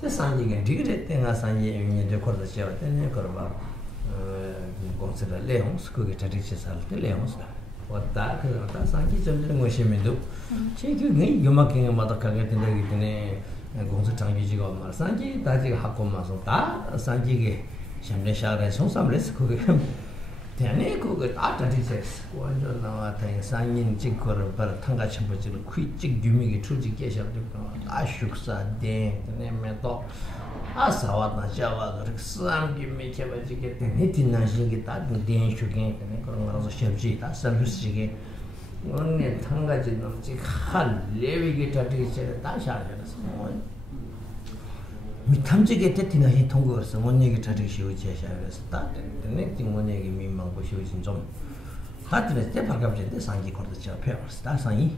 The Sangi and Digit, then Sangi in the court that you have then you got about. Consider Leons, cookie traditions of the Leons. What that Sanki jumping with him do. Check you making a mother can get in the Gonzatangi of Marsangi, Taji Hakomasota, Sanji, Shamnesha, and some less cookie. Tiane cook art traditions. One don't know what I'm signing Chikor, but Tanga Champachil, quick chick, you make a true chication. I shook sad day, the name metal. Asawat Java, Sam give me to get the hitting nashing it at the Danish again, and Corona Shepji, that's some again. Only Tanga did not take hand, Levi get a teacher, that's one. We come to get it in a hit tongos, one negative issue which I started. The next thing one gave me Mango shoes in some. That is the Pagab, the Sangi called the Chapels, that's Sangi.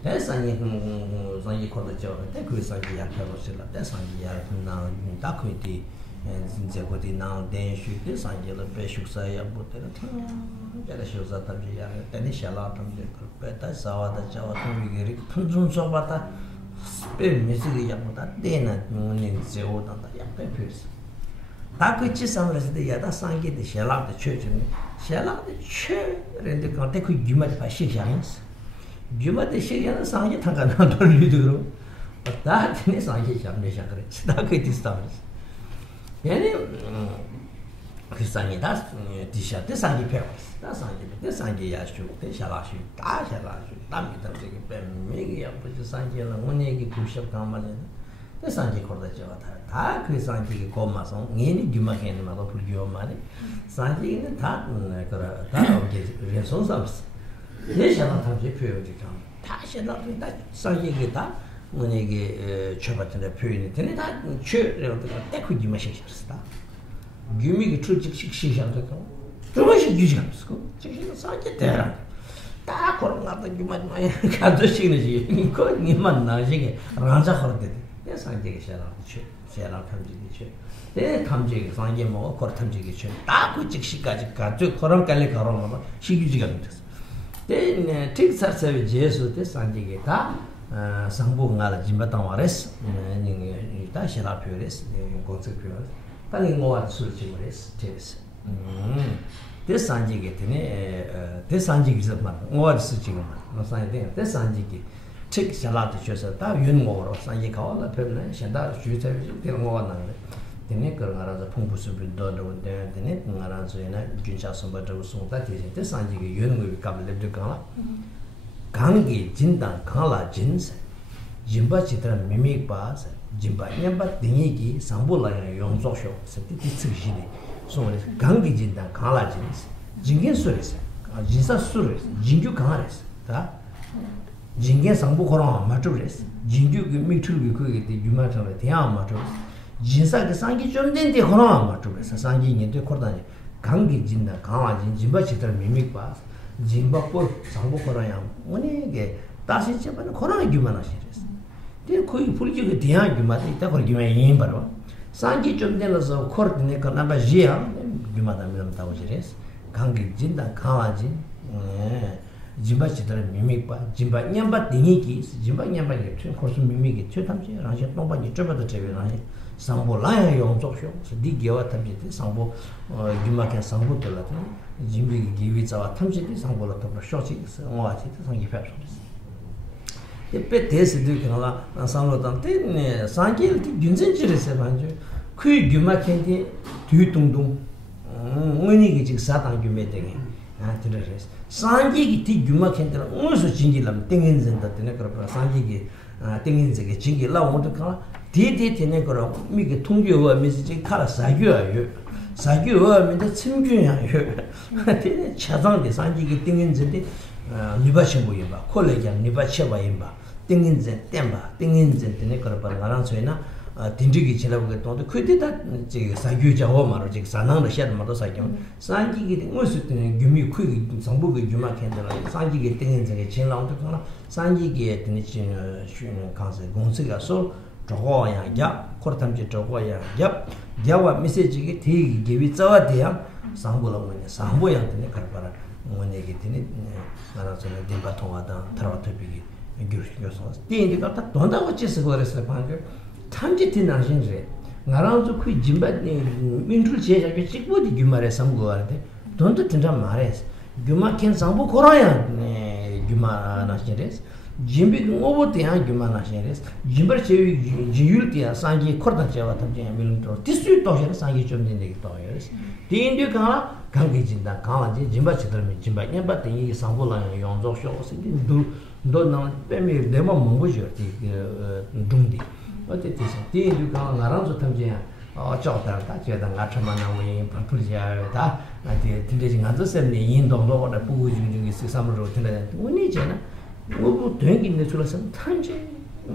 That's Sangi called the job, the Kusangi Apelosilla, that's Sangi now in Dakwiti and Zagoti now, then shoot this Angela Beshuksaya, but the shows that then he shall out of the but I saw the Java Punjun Sobata. Spin Missy Yamuta, then morning zero than the Yapepus. That which is some of the other Sangi, the shell out the church, shell out the church, and the contact with Jumat by Shishans. Jumat the Shian Sangi Tangan don't you do? But that is Sangi Shamnesha, that with the stars. Any Sangi, that's the shot, the Sangi Paris, that's Sangi, the Sangi Yashu, the Shalashi, that Shalashi, that Migi up with the Sangi and Monegi push up Kaman. The Sangi called the Java, that is Sangi Comas on any Jumakan mother put your money. Sangi in the tartan, that of so subs. They shall not have the period to come. That shall not be that Sangi get that when they get Chabat in the period. Then that church, that could you message stuff. Give me a true chick shall come. So much you can school. Sangi there. That or not that you might my Kadushinaji, you could Niman Naji, Raja Horted. Yes, I take a shell out the church. Shell out come to the church. Then come Jig, Sangi more, Cortam Jig. That which she got to Coram Calicaroma, she usually does. Then take such a Jesus, this Sandigeta, Sambu Nala Jimbatawares, Tashara Puris, Consequence, telling what Sulchimaris, Tis. This Sanjigate, this Sanjig is a man, what Suching, no sign there, this Sanjigi. Take Shalata Chosa, Yun more, Sanjika, Permanent, Shanda, Shooter, more than tene karangaraza pungpu subi dodo tene ngaraza yana junsha sumba dhawu sungta te sanji ki yungu kabla lebdu kala gangi jindang kala jinsa jimba chitra mimik pa jimba nyamba tingi ki sambu laya yongzok sho sati ti tsik shidi sungre gangi jindang kala jinsa jingen suris jinsa suris jingyu kala res ta jingen sambu korang matru res jingyu ki mikchul ki kuki ti yuma changla tiyang matru res jinsa ki sangi chomden ti korang matru res sangi nye te kordani gangi jindang kala jin jimba chitra mimik pa jimba po sambu korang yang wani ke 다시 제발 코로나 규만 하시랬어. 근데 거의 불기가 대한 규만 있다 거 규만 yin 바로. 산지 좀 되면서 코르드네 그 나바 지야 규마다 미럼 다오지레스. 강기 진다 강아지. 짐바치들 미미바 짐바 냠바 딩이기 짐바 냠바게 튼 코스 미미기 최탐지 라시 똥바니 저버도 제베라니 상보라야 용족쇼 디기와 탐지 상보 규마케 상보들라 짐비기 기위자와 탐지 상보라 또 쇼치 응와치 상기 패스 때 대세들 그러나 상로단 때네 상기를 균전지를 반주 그 규마켄디 뒤동동 의니기 즉 사단 규메되게 아 들으셨어 상기기 뒤 규마켄들 어디서 진기람 땡인zen다 때네 그러라 상기기 땡인제게 진기라 오도가 디디티네 그러 미게 통교와 메시지 칼아 사교요 사교와 민데 침규야요 되네 차장데 상기기 땡인제데 니바신 보이바 콜레기랑 니바체바 임바 땡인제 땜바 땡인제 때네 그러바 나랑 소이나 딘지기 지나고게 또 그때다 지 사교자고 말로 지 사나는 셔도 말도 사교 상기기 무슨 때는 규미 크기 정보가 규마 캔들 상기기 땡인제게 진랑도 그러나 상기기에 때는 쉬는 강세 공세가서 저거야 야 코르탐지 저거야 야 야와 메시지기 되게 기위 자와 돼야 상보로 뭐냐 상보야 때네 그러바라 뭐내게 되네 나랑 전에 딘바 통하다 트라토비기 교수교수 딘디가 딱 돈다고 찌스 그랬어요 방금 탐지티 나신제 나랑도 그 짐바네 민출 제작이 찍고디 규마에 상고하는데 돈도 진짜 말했어 규마 캔 상보 코라야 네 규마 나신제스 짐비 오버대한 규마 나신제스 짐버 제위 지율티야 상기 코르다 제와 탐지 밀로 디스트 도셔 상기 좀 된게 또요 딘디가 강기진다 강아지 짐바치들면 짐바 냠바 땡이 상보라 용족쇼 생긴도 너는 빼미 내가 뭔거죠 둥디 어쨌든 딘디가 나랑도 탐지야 저다 제가 나처만 나오니 바쁘지야다 나한테 딘디지 안서 셈니 인동도 오다 부부 중중에 삼으로 되는 원이잖아 뭐 되긴 줄어서 탐지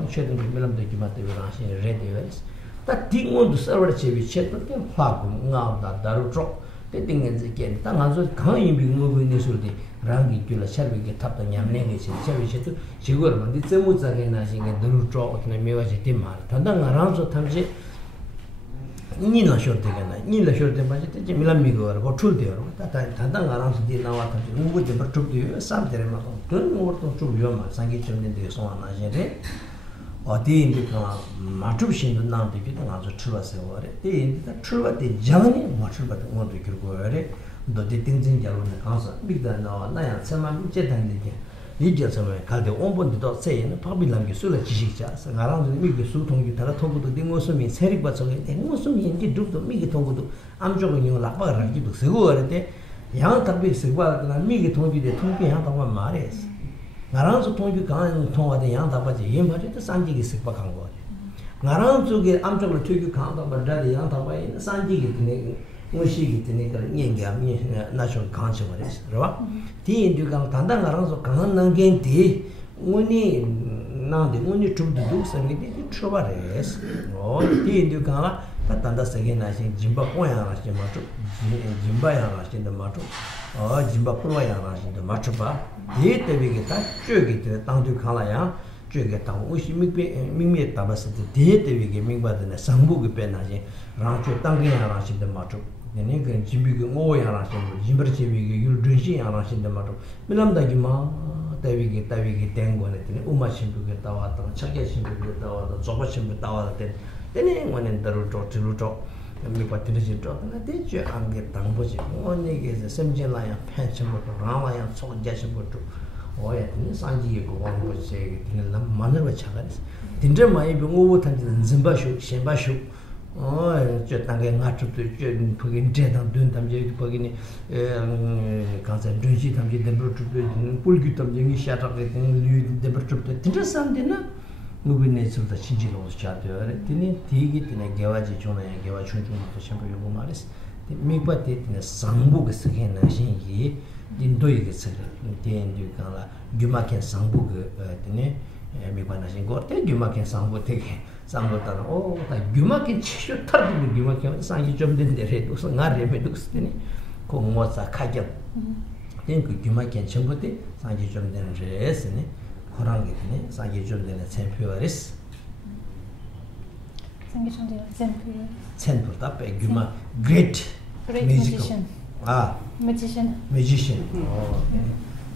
최근 밀람도 기마도 라시 레디어스 다 딩원도 서버 제비 쳇도 파고 나다 다루죠 땡땡인지 겐 땅아서 강이 비무고 있는 소리 랑기 줄라 샤비게 탑다 냠내게 샤비셔도 지고를 만디 점무자게 나신게 누르죠 어떤 메와지 띠말 단단 알아서 탐지 니나 쇼르데가나 니나 쇼르데 맞지 때 밀람미고 거 출대요 단단 알아서 디 나와 탐지 누구도 버쪽도 삼데레마 돈 뭐도 좀 위험한 상기 좀 된데 소환하시네 어디인가 맞춤신도 나한테 기도 아주 출발해서 그래. 대인다 출발 때 장이 맞출받 모두 그러고래. 너도 땡땡자로는 가서 믿다 나와 나야 참만 제단되게. 이제서면 갈때 온본도 세는 파빌람게 술을 지식자. 나랑도 미게 수통기 따라 통고도 딩고스미 세릭 받쳐게 딩고스미 인지 두도 미게 통고도 암적은 요 락바라기도 쓰고 그랬대. 양 답이 쓰고 하더나 미게 통비데 통비 한다고 말했어. 나랑서 통비 강한 통화대 양답하지 얘말도 산지기 습박한 거지. 나랑 쪽에 암쪽으로 퇴교 강다 말다리 양답하이 산지기 되네. 무시기 되네. 그 얘기하면 나셔 강치 말이지. 그러봐. 뒤인도가 단단 나랑서 강한 난겐디 운이 나한테 운이 좀도 생기지 쳐봐레스. 뒤인도가 단단 세게 나신 짐바 꼬야 나신 맞죠. 짐바야 나신 맞죠. 짐바 꼬야 나신 맞죠 봐. 대대비게 딱 저기 때 땅도 칼아야 저기 땅 오시 미미 담았을 때 대대비게 민바드네 상부게 빼나지 라초 땅게 하나신데 맞죠 내가 그 짐비게 오야 하나신 짐버지비게 율든시 하나신데 맞죠 밀람다기마 대비게 된 거네 때 우마신부게 따왔다 차게 신부게 따왔다 저버신부 따왔다 때네 원은 대로 저로 미과 들으실 줄 알았나 대체 안게 당보지 원에게서 sem진라야 팬심부터 라와야 소자심부터 오야는 산지에 고원 거지 그냥 만들어 차가지 딘저 많이 병고 탄지는 짐바쇼 셴바쇼 저 땅에 나트도 저 거기 제단 돈 담제 거기니 간세 준시 담제 데브르트도 폴기 담제 샤타게 류 데브르트도 interessant나 무비네스도 진지로 샤트요 티니 티기 티네 개와지 존에 개와 춘춘도 샴푸 요거 말이스 미바테 티네 상부가 쓰게나 신기 인도이게 쓰게 티엔디가라 규마켄 상부가 티네 미바나신 거때 규마켄 상부 되게 상부다는 다 규마켄 치쇼 타르는 규마켄 상이 좀 된데래 무슨 나레메 독스티니 공모사 가격 그 규마켄 전부때 상이 좀 되는 레스니 호랑이네 상이 좀 되는 챔피어리스 상이 좀 되는 챔피어 챔피어다 배규마 great magician magician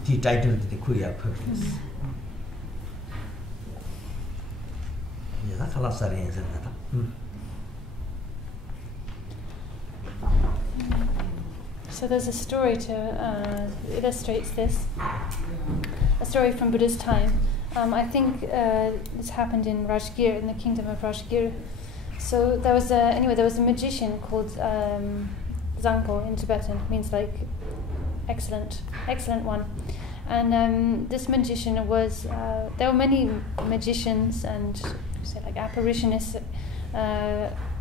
the title the queer purpose yeah khalasari enzenata So there's a story to illustrates this. A story from Buddha's time. I think this happened in Rajgir, in the kingdom of Rajgir. So there was a magician called Zangpo in Tibetan, means like excellent one. And this magician was there were many magicians and say like apparitionists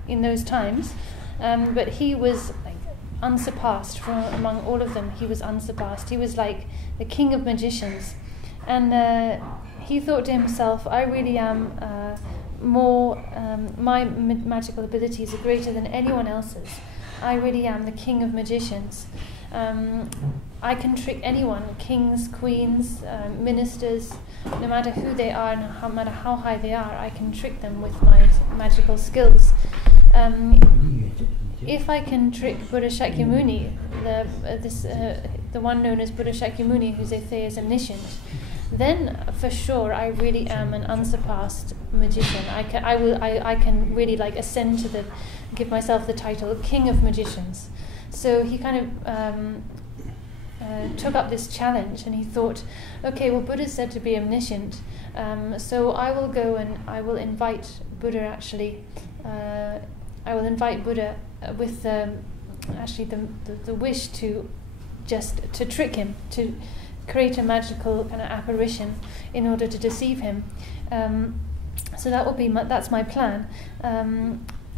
in those times, but he was like unsurpassed from among all of them. He was unsurpassed. He was like the king of magicians, and he thought to himself, I really am my magical abilities are greater than anyone else's. I really am the king of magicians. I can trick anyone, kings, queens, ministers, no matter who they are and no matter how high they are, I can trick them with my magical skills. If I can trick Buddha Shakyamuni, the one known as Buddha Shakyamuni, who they say is omniscient, then for sure I really am an unsurpassed magician. I can really like ascend to give myself the title King of Magicians. So he kind of took up this challenge, and he thought, okay, well, Buddha is said to be omniscient, so I will go and I will invite Buddha. Actually, I will invite Buddha with the wish to trick him, to create a magical kind of apparition in order to deceive him. So that will be that's my plan.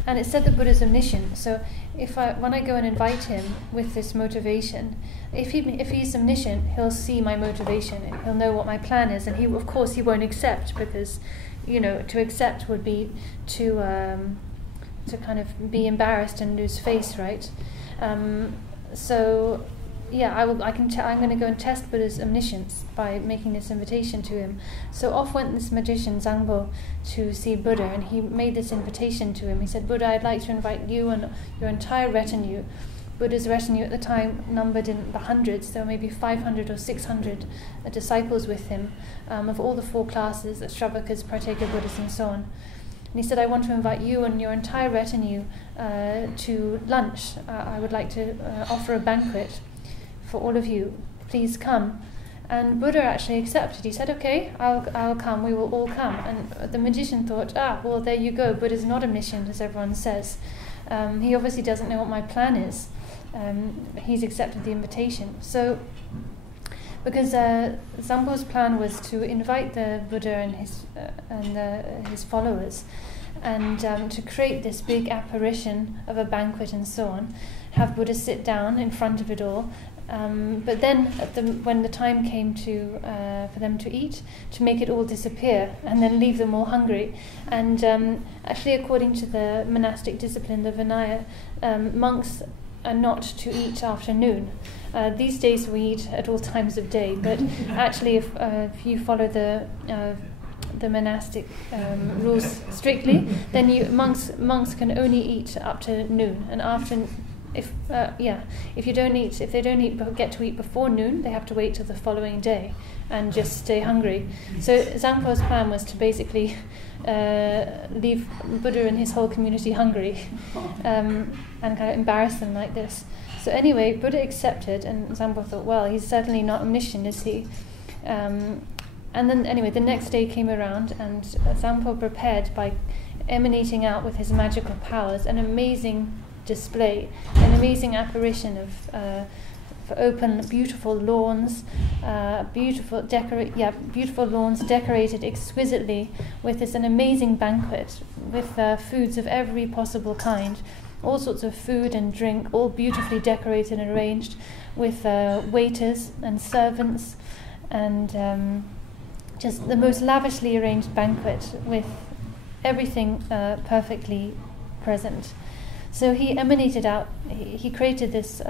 And it said that Buddha is omniscient. So when I go and invite him with this motivation, if he's omniscient, he'll see my motivation. He'll know what my plan is, and he won't accept, because to accept would be to kind of be embarrassed and lose face, right? So yeah, I'm going to go and test Buddha's omniscience by making this invitation to him. So off went this magician Zangpo to see Buddha, and he made this invitation to him. He said, Buddha, I'd like to invite you and your entire retinue. Buddha's retinue at the time numbered in the hundreds. There were maybe 500 or 600 disciples with him, of all the 4 classes, Shravakas, Partaker Buddhists, and so on. And he said, I want to invite you and your entire retinue to lunch. I would like to offer a banquet for all of you. Please come. And Buddha actually accepted. He said, okay, I'll come, we will all come. And the magician thought, well, there you go, Buddha's not omniscient, as everyone says. He obviously doesn't know what my plan is. He's accepted the invitation. So, because Zangpo's plan was to invite the Buddha and his followers, and to create this big apparition of a banquet and so on, have Buddha sit down in front of it all, but then when the time came for them to eat, to make it all disappear and then leave them all hungry. And actually, according to the monastic discipline, the Vinaya, monks are not to eat after noon. These days we eat at all times of day, but actually if you follow the monastic rules strictly, then monks can only eat up to noon, and after if they don't get to eat before noon, they have to wait till the following day and just stay hungry. So Zangpo's plan was to basically leave Buddha and his whole community hungry, and kind of embarrass them like this. So anyway, Buddha accepted, and Zangpo thought, well, he's certainly not omniscient, is he? And then anyway, the next day came around, and Zangpo prepared by emanating out with his magical powers, an amazing display, an amazing apparition of open, beautiful lawns, beautiful lawns decorated exquisitely with an amazing banquet with foods of every possible kind, all sorts of food and drink, all beautifully decorated and arranged, with waiters and servants, and just the most lavishly arranged banquet with everything perfectly present. So he emanated out, he created this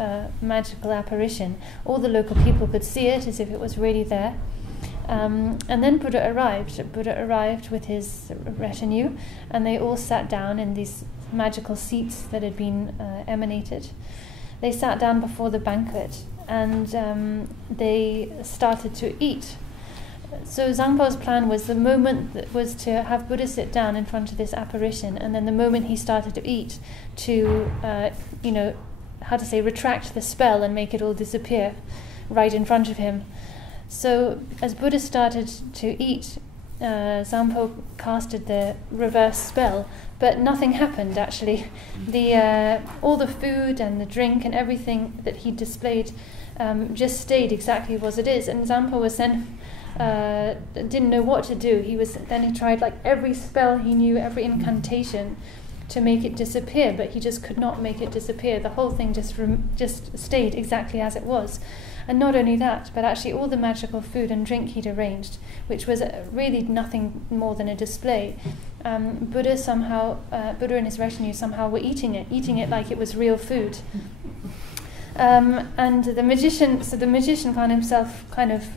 magical apparition. All the local people could see it as if it was really there. And then Buddha arrived. Buddha arrived with his retinue, and they all sat down in these magical seats that had been emanated. They sat down before the banquet, and they started to eat. So Zangpo's plan was the moment that was to have Buddha sit down in front of this apparition, and then the moment he started to eat, to retract the spell and make it all disappear right in front of him. So as Buddha started to eat, Zangpo casted the reverse spell, but nothing happened actually. All the food and the drink and everything that he displayed just stayed exactly as it is, and Zangpo was then didn't know what to do. He tried like every spell he knew, every incantation to make it disappear, but he just could not make it disappear. The whole thing just stayed exactly as it was. And not only that, but actually all the magical food and drink he'd arranged, which was really nothing more than a display. Buddha and his retinue somehow were eating it like it was real food. And the magician found himself kind of...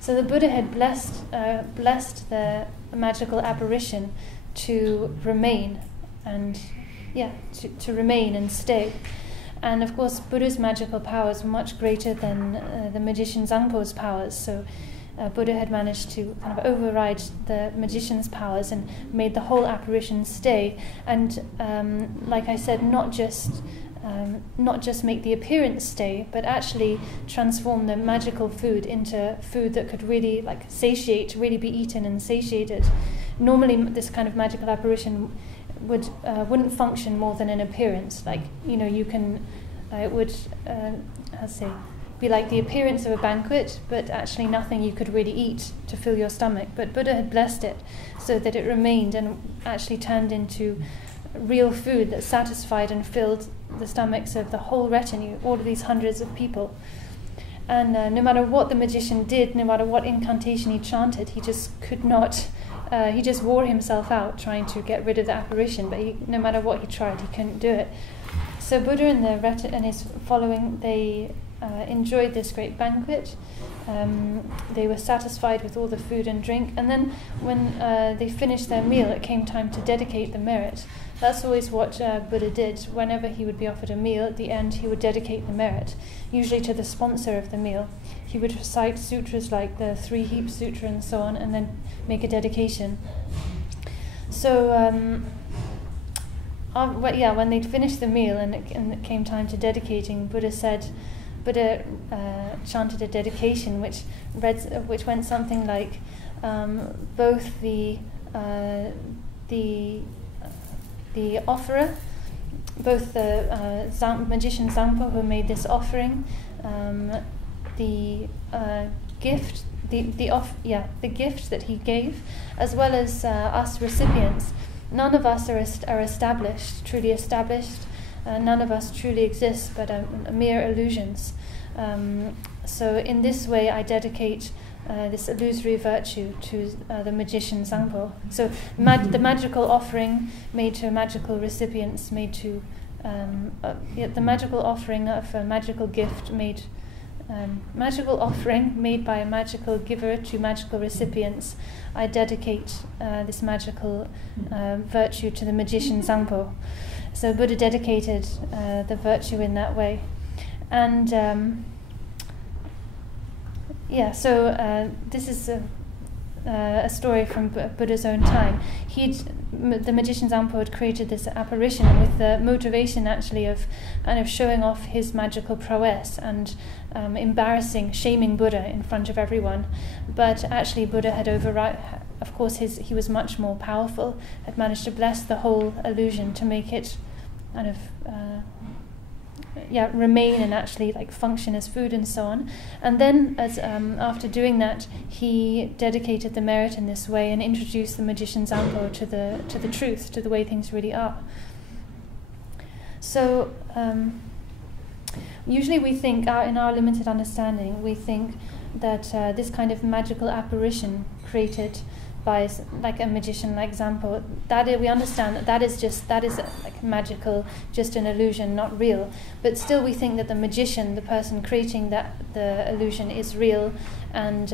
So the Buddha had blessed the magical apparition to remain and to remain and stay. And of course Buddha's magical powers were much greater than the magician Zangpo's powers, so Buddha had managed to kind of override the magician's powers and made the whole apparition stay, and like I said, not just make the appearance stay, but actually transform the magical food into food that could really really be eaten and satiated. Normally this kind of magical apparition wouldn't function more than an appearance. It would be like the appearance of a banquet, but actually nothing you could really eat to fill your stomach. But Buddha had blessed it so that it remained and actually turned into real food that satisfied and filled the stomachs of the whole retinue, all of these hundreds of people. And no matter what the magician did, no matter what incantation he chanted, he just could not, he just wore himself out trying to get rid of the apparition, but no matter what he tried, he couldn't do it. So Buddha and his following, they enjoyed this great banquet. They were satisfied with all the food and drink, and then when they finished their meal, it came time to dedicate the merit. That's always what Buddha did. Whenever he would be offered a meal, at the end he would dedicate the merit, usually to the sponsor of the meal. He would recite sutras like the Three Heap Sutra and so on, and then make a dedication. So when they'd finished the meal and it came time to dedicating, Buddha chanted a dedication which went something like, both the offerer, both the magician Zangpo who made this offering, the gift that he gave, as well as us recipients. None of us are truly established. None of us truly exist, but are mere illusions. So in this way, I dedicate this illusory virtue to the magician Zangpo. So the magical offering made to magical recipients, the magical offering of a magical gift magical offering made by a magical giver to magical recipients. I dedicate this magical virtue to the magician Zangpo. So Buddha dedicated the virtue in that way. And this is a story from Buddha's own time. the magician Zampo had created this apparition with the motivation actually of kind of showing off his magical prowess and shaming Buddha in front of everyone. But actually Buddha had of course he was much more powerful, had managed to bless the whole illusion to make it kind of remain and actually like function as food and so on. And then as after doing that, he dedicated the merit in this way and introduced the magician Zampo to the truth, to the way things really are. So usually we think, in our limited understanding, we think that this kind of magical apparition created by like a magician like Zampo, we understand that is like magical, just an illusion, not real. But still we think that the magician, the person creating the illusion, is real, and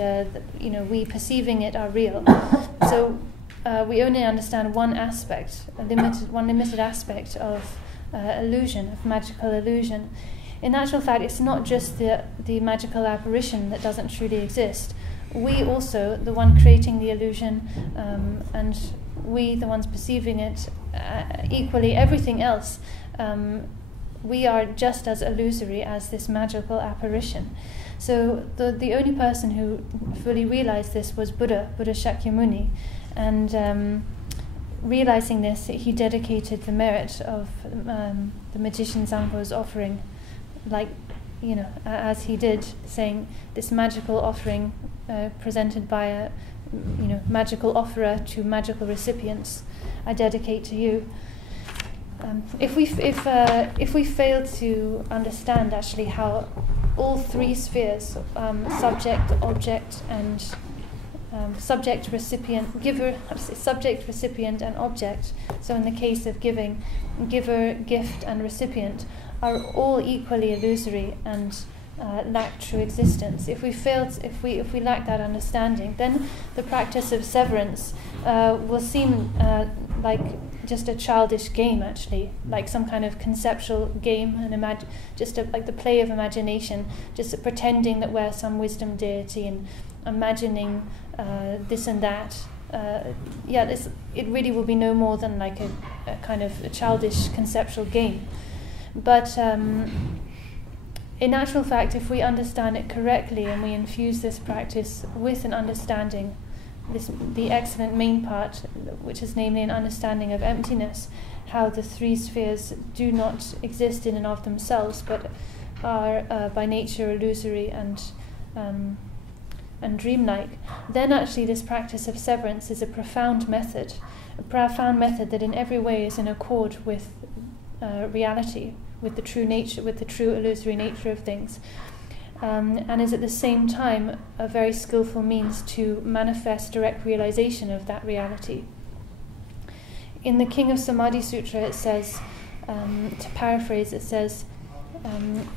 we perceiving it are real. So we only understand one limited aspect of illusion, of magical illusion. In actual fact, it's not just the magical apparition that doesn't truly exist. We also, the one creating the illusion, and we, the ones perceiving it, equally everything else, we are just as illusory as this magical apparition. So the only person who fully realized this was Buddha Shakyamuni, and realizing this, he dedicated the merit of the magician Zampo's offering, as he did, saying, this magical offering presented by a magical offerer to magical recipients, I dedicate to you. If we fail to understand actually how all three spheres, subject, object, and subject, recipient, and object. So in the case of giving, giver, gift, and recipient are all equally illusory and lack true existence. If we lack that understanding, then the practice of severance will seem like just a childish game, actually, like some kind of conceptual game, and like the play of imagination, just pretending that we're some wisdom deity and imagining this and that. It really will be no more than like a kind of a childish conceptual game. But in actual fact, if we understand it correctly and we infuse this practice with an understanding, the excellent main part, which is namely an understanding of emptiness, how the three spheres do not exist in and of themselves, but are by nature illusory and dreamlike, then actually this practice of severance is a profound method that in every way is in accord with reality, with the true nature, with the true illusory nature of things, and is at the same time a very skillful means to manifest direct realization of that reality. In the King of Samadhi Sutra it says, to paraphrase, it says,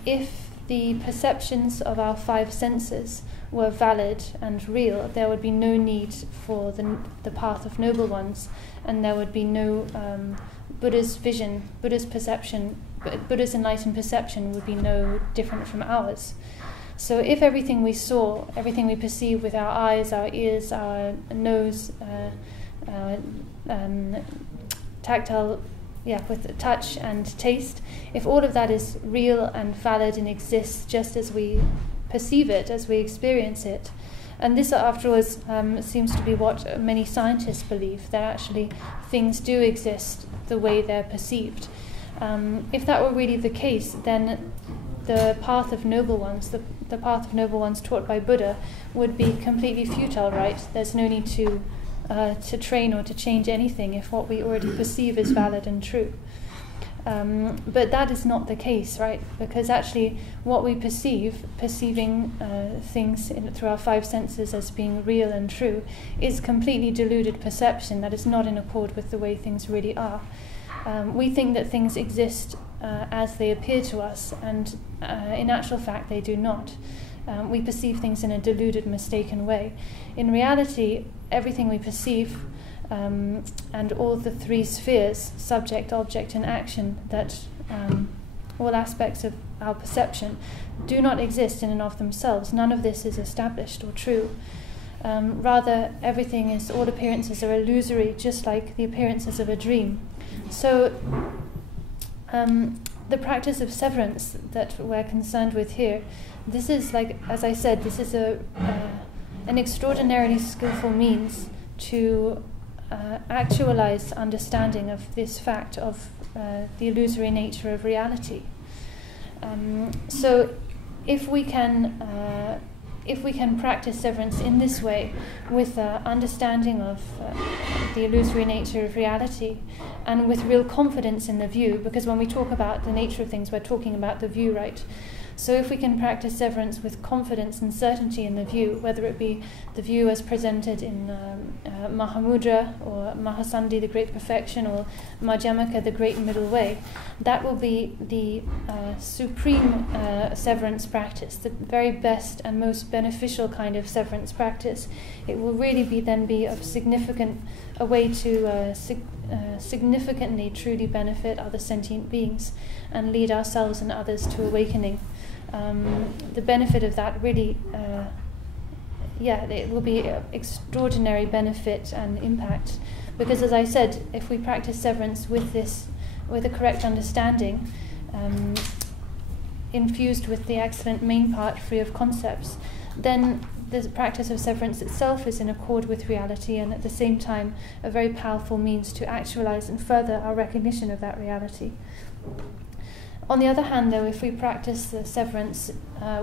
if the perceptions of our five senses were valid and real, there would be no need for the path of noble ones, and there would be no Buddha's vision, Buddha's perception, Buddha's enlightened perception would be no different from ours. So if everything we saw, everything we perceive with our eyes, our ears, our nose, tactile, with touch and taste, if all of that is real and valid and exists just as we perceive it, as we experience it, and this afterwards seems to be what many scientists believe, that actually things do exist the way they're perceived. If that were really the case, then the path of noble ones, the path of noble ones taught by Buddha, would be completely futile, right? There's no need to train or to change anything if what we already perceive is valid and true. But that is not the case, right? Because actually what we perceiving things through our five senses as being real and true, is completely deluded perception that is not in accord with the way things really are. We think that things exist as they appear to us, and in actual fact they do not. We perceive things in a deluded, mistaken way. In reality, everything we perceive, and all the three spheres, subject, object, and action, that all aspects of our perception do not exist in and of themselves. None of this is established or true. Rather, everything is, all appearances are illusory, just like the appearances of a dream. So, the practice of severance that we're concerned with here, this is, like, as I said, this is an extraordinarily skillful means to actualize understanding of this fact of the illusory nature of reality. So, if we can practice severance in this way, with understanding of the illusory nature of reality, and with real confidence in the view, because when we talk about the nature of things, we're talking about the view, right? So if we can practice severance with confidence and certainty in the view, whether it be the view as presented in Mahamudra, or Mahasandhi, the Great Perfection, or Madhyamaka, the Great Middle Way, that will be the supreme severance practice, the very best and most beneficial kind of severance practice. It will really be of a way to significantly, truly benefit other sentient beings and lead ourselves and others to awakening. The benefit of that really, it will be extraordinary benefit and impact. Because as I said, if we practice severance with a correct understanding, infused with the excellent main part free of concepts, then the practice of severance itself is in accord with reality, and at the same time a very powerful means to actualize and further our recognition of that reality. On the other hand, though, if we practice the severance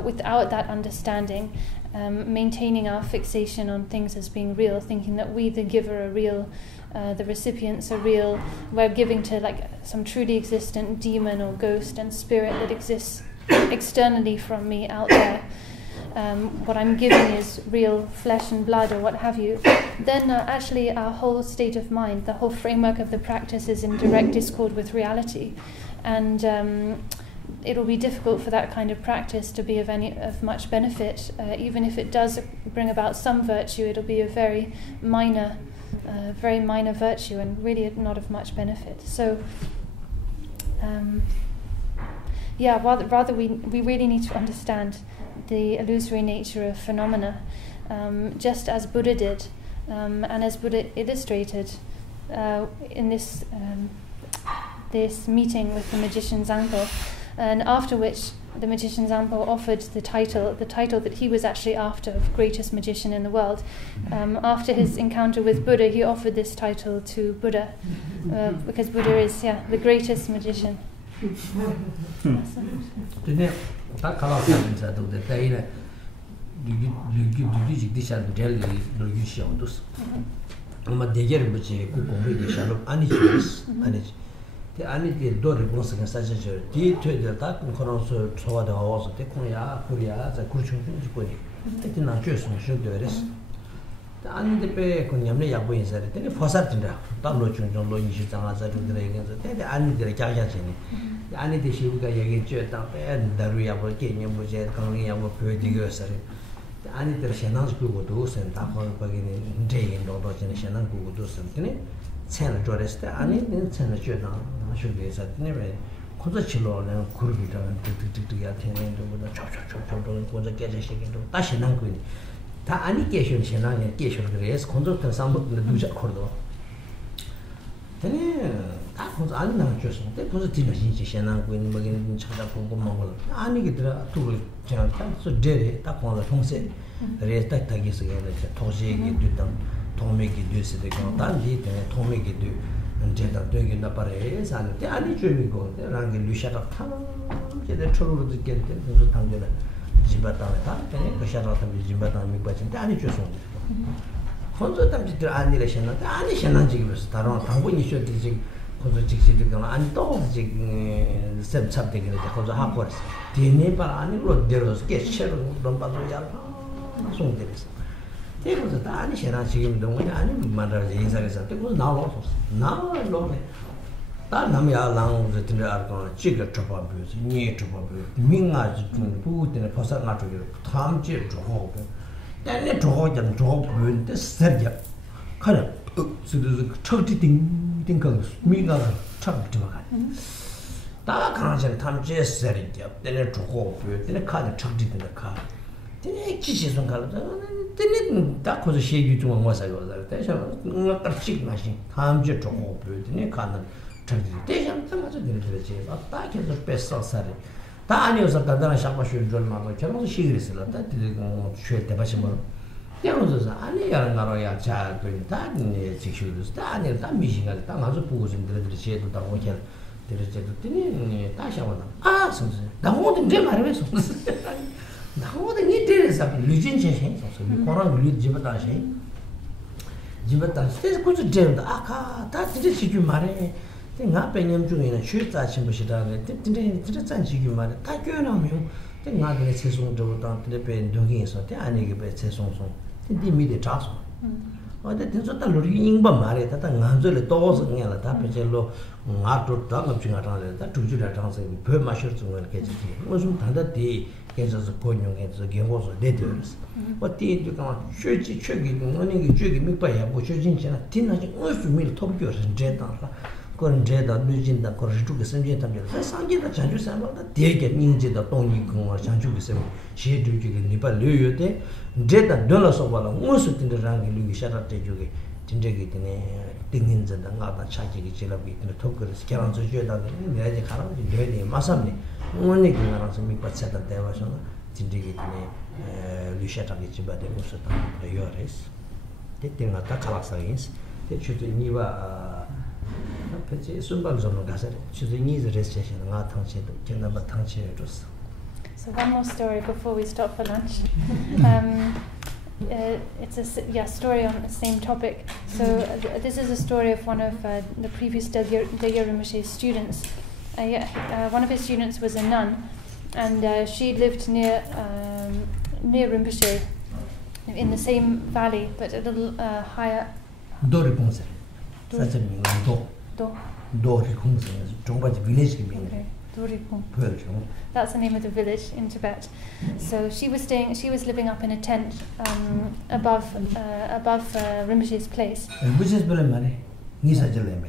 without that understanding, maintaining our fixation on things as being real, thinking that we, the giver, are real, the recipients are real, we're giving to like some truly existent demon or ghost and spirit that exists externally from me out there, what I'm giving is real flesh and blood or what have you, then actually our whole state of mind, the whole framework of the practice is in direct discord with reality. And it will be difficult for that kind of practice to be of much benefit. Even if it does bring about some virtue, it'll be a very minor virtue and really not of much benefit. So, rather we really need to understand the illusory nature of phenomena, just as Buddha did, and as Buddha illustrated in this meeting with the magician's uncle, and after which the magician's uncle offered the title that he was actually after, of greatest magician in the world. After his encounter with Buddha, he offered this title to Buddha, because Buddha is the greatest magician. The anity door response can such a D to the attack and also toward the house of the Korea, the Kurchun, it is not just should do this. The anity con Yamia wins at it, for certain, Pablo Chunjon, the dragons, the anity Jajajini. The anity she will get a jet up and the real Kenya was a Korea of Purdigosary. The anity Shanan's Google does and Tapon Pagin Day and Dodge and Shannon Google does something. Sena Joreste, I need Sena Jordan, I should be at never. Coachilo and Kurvita to get into the chop, was a get a shaking to Tashinanquin. Ta annication, Shannon, Cation Grace, conduct and some of the Dudjom Cordo. Then that was unknown. That was a team of Shannon when in Chatapo Mongol. I need to so dairy, tap on the Tonse, raise that Tagis again, Tosi, get them. Tomiki do the Contandi, Tomiki do, and Jetta doing in the Paris, and the only dream go, the Rangi Lucia of Town, the trouble to get into Tangela, Jibata, the shadow of Jibata, the only just one. Consultant to annihilation, the annihilation was Taron, and when you should dig and don't the same subject in the cause of half words. The neighbor and there was get share of Lombard, so there is. There was a tiny Shanachim, the way I knew Mother it was now lost. Now I love it. That Namia long the Tinder Argon, Chica Chopper Bus, near Chopper Bus, Minga put in a Possat Natural, Tom Jib to hope. Then let drop and drop with the Serja. Kind of, so there's a churchy thing, Minga chop to a that can't Tom just said it, then it to hope, then a car chucked it in the car. 되게 지지선 가라. 되게 다 거기서 시기 좀 와서요. 대셔 뭔가 같이 마신 다음 주에 좀 보여드니 가는 저기 대셔 맞아 되는지 딱 계속 뺐었어요. 다 아니어서 단단한 샤바슈 좀 말고 저는 시기랬어요. 다 되게 쉬을 때 봐시 뭐 대로서 아니야 나로야 자 그다 네 지슈도 다 아니야 다 미신가 다 맞아 보고 좀 들으지 해도 다 오케이 들으지도 되니 다시 한번 아 선수 나 모든 게 말해서 나 모든 게 들으서 루진체신 선수 코로나 루 집다시 집다시 그래서 그저 제가 아까 다 들으지 좀 말해 내가 배념 중에는 쉬다 심부시다네 진짜 잔지기 말해 다 교나면 내가 내 세송적으로 때 배동에서 때 아니게 배 세송송 디미데 자소 어데 진짜 로리 인바 말에 다 간절에 또서 그냥 다 배절로 아도 다가 중요하다는 다 두주라 장세 배 마셔 주는 게 지지 무슨 단다디 계속서 본용해서 경고서 내들었어 어디 이거 쉬지 쉬기 너는 쉬기 밑바야 뭐 쉬진잖아 티나지 무슨 밀 톱교서 제다라 그런 제다 늦진다 그런 쪽에 생긴 담들 상기다 자주 상관다 되게 인지다 동이 그거 장주게 세 시주게 니바 류요데 제다 돌아서 봐라 무슨 tinder랑 류기 샤라테 주게 진짜게 되네 띵인전다 나다 차지기 지라고 있는 토크를 스케랑 저주에다 내가 이제 가라고 되네 마삼네 오늘 그거랑 좀 밑받쳐다 대화서 진짜게 되네 류샤타게 집어대 무슨 다 요레스 때때가 다 칼락사인스 대추도 니바 그치 순방 좀 가서 주진이 레지스트레이션 나 당시에도 견나마 당시에 줬어. So one more story before we stop for lunch. It's a story on the same topic. So this is a story of one of the previous Degyal Rinpoche's students. One of his students was a nun, and she lived near Rinpoche in the same valley, but a little higher. 도리공사. 사장님 도리공사. 정바지 village Okay. Dorikung. 그렇죠. That's the name of the village in Tibet. So she was living up in a tent above Rinpoche's place. Rinpoche's place 말해. 니사절래매.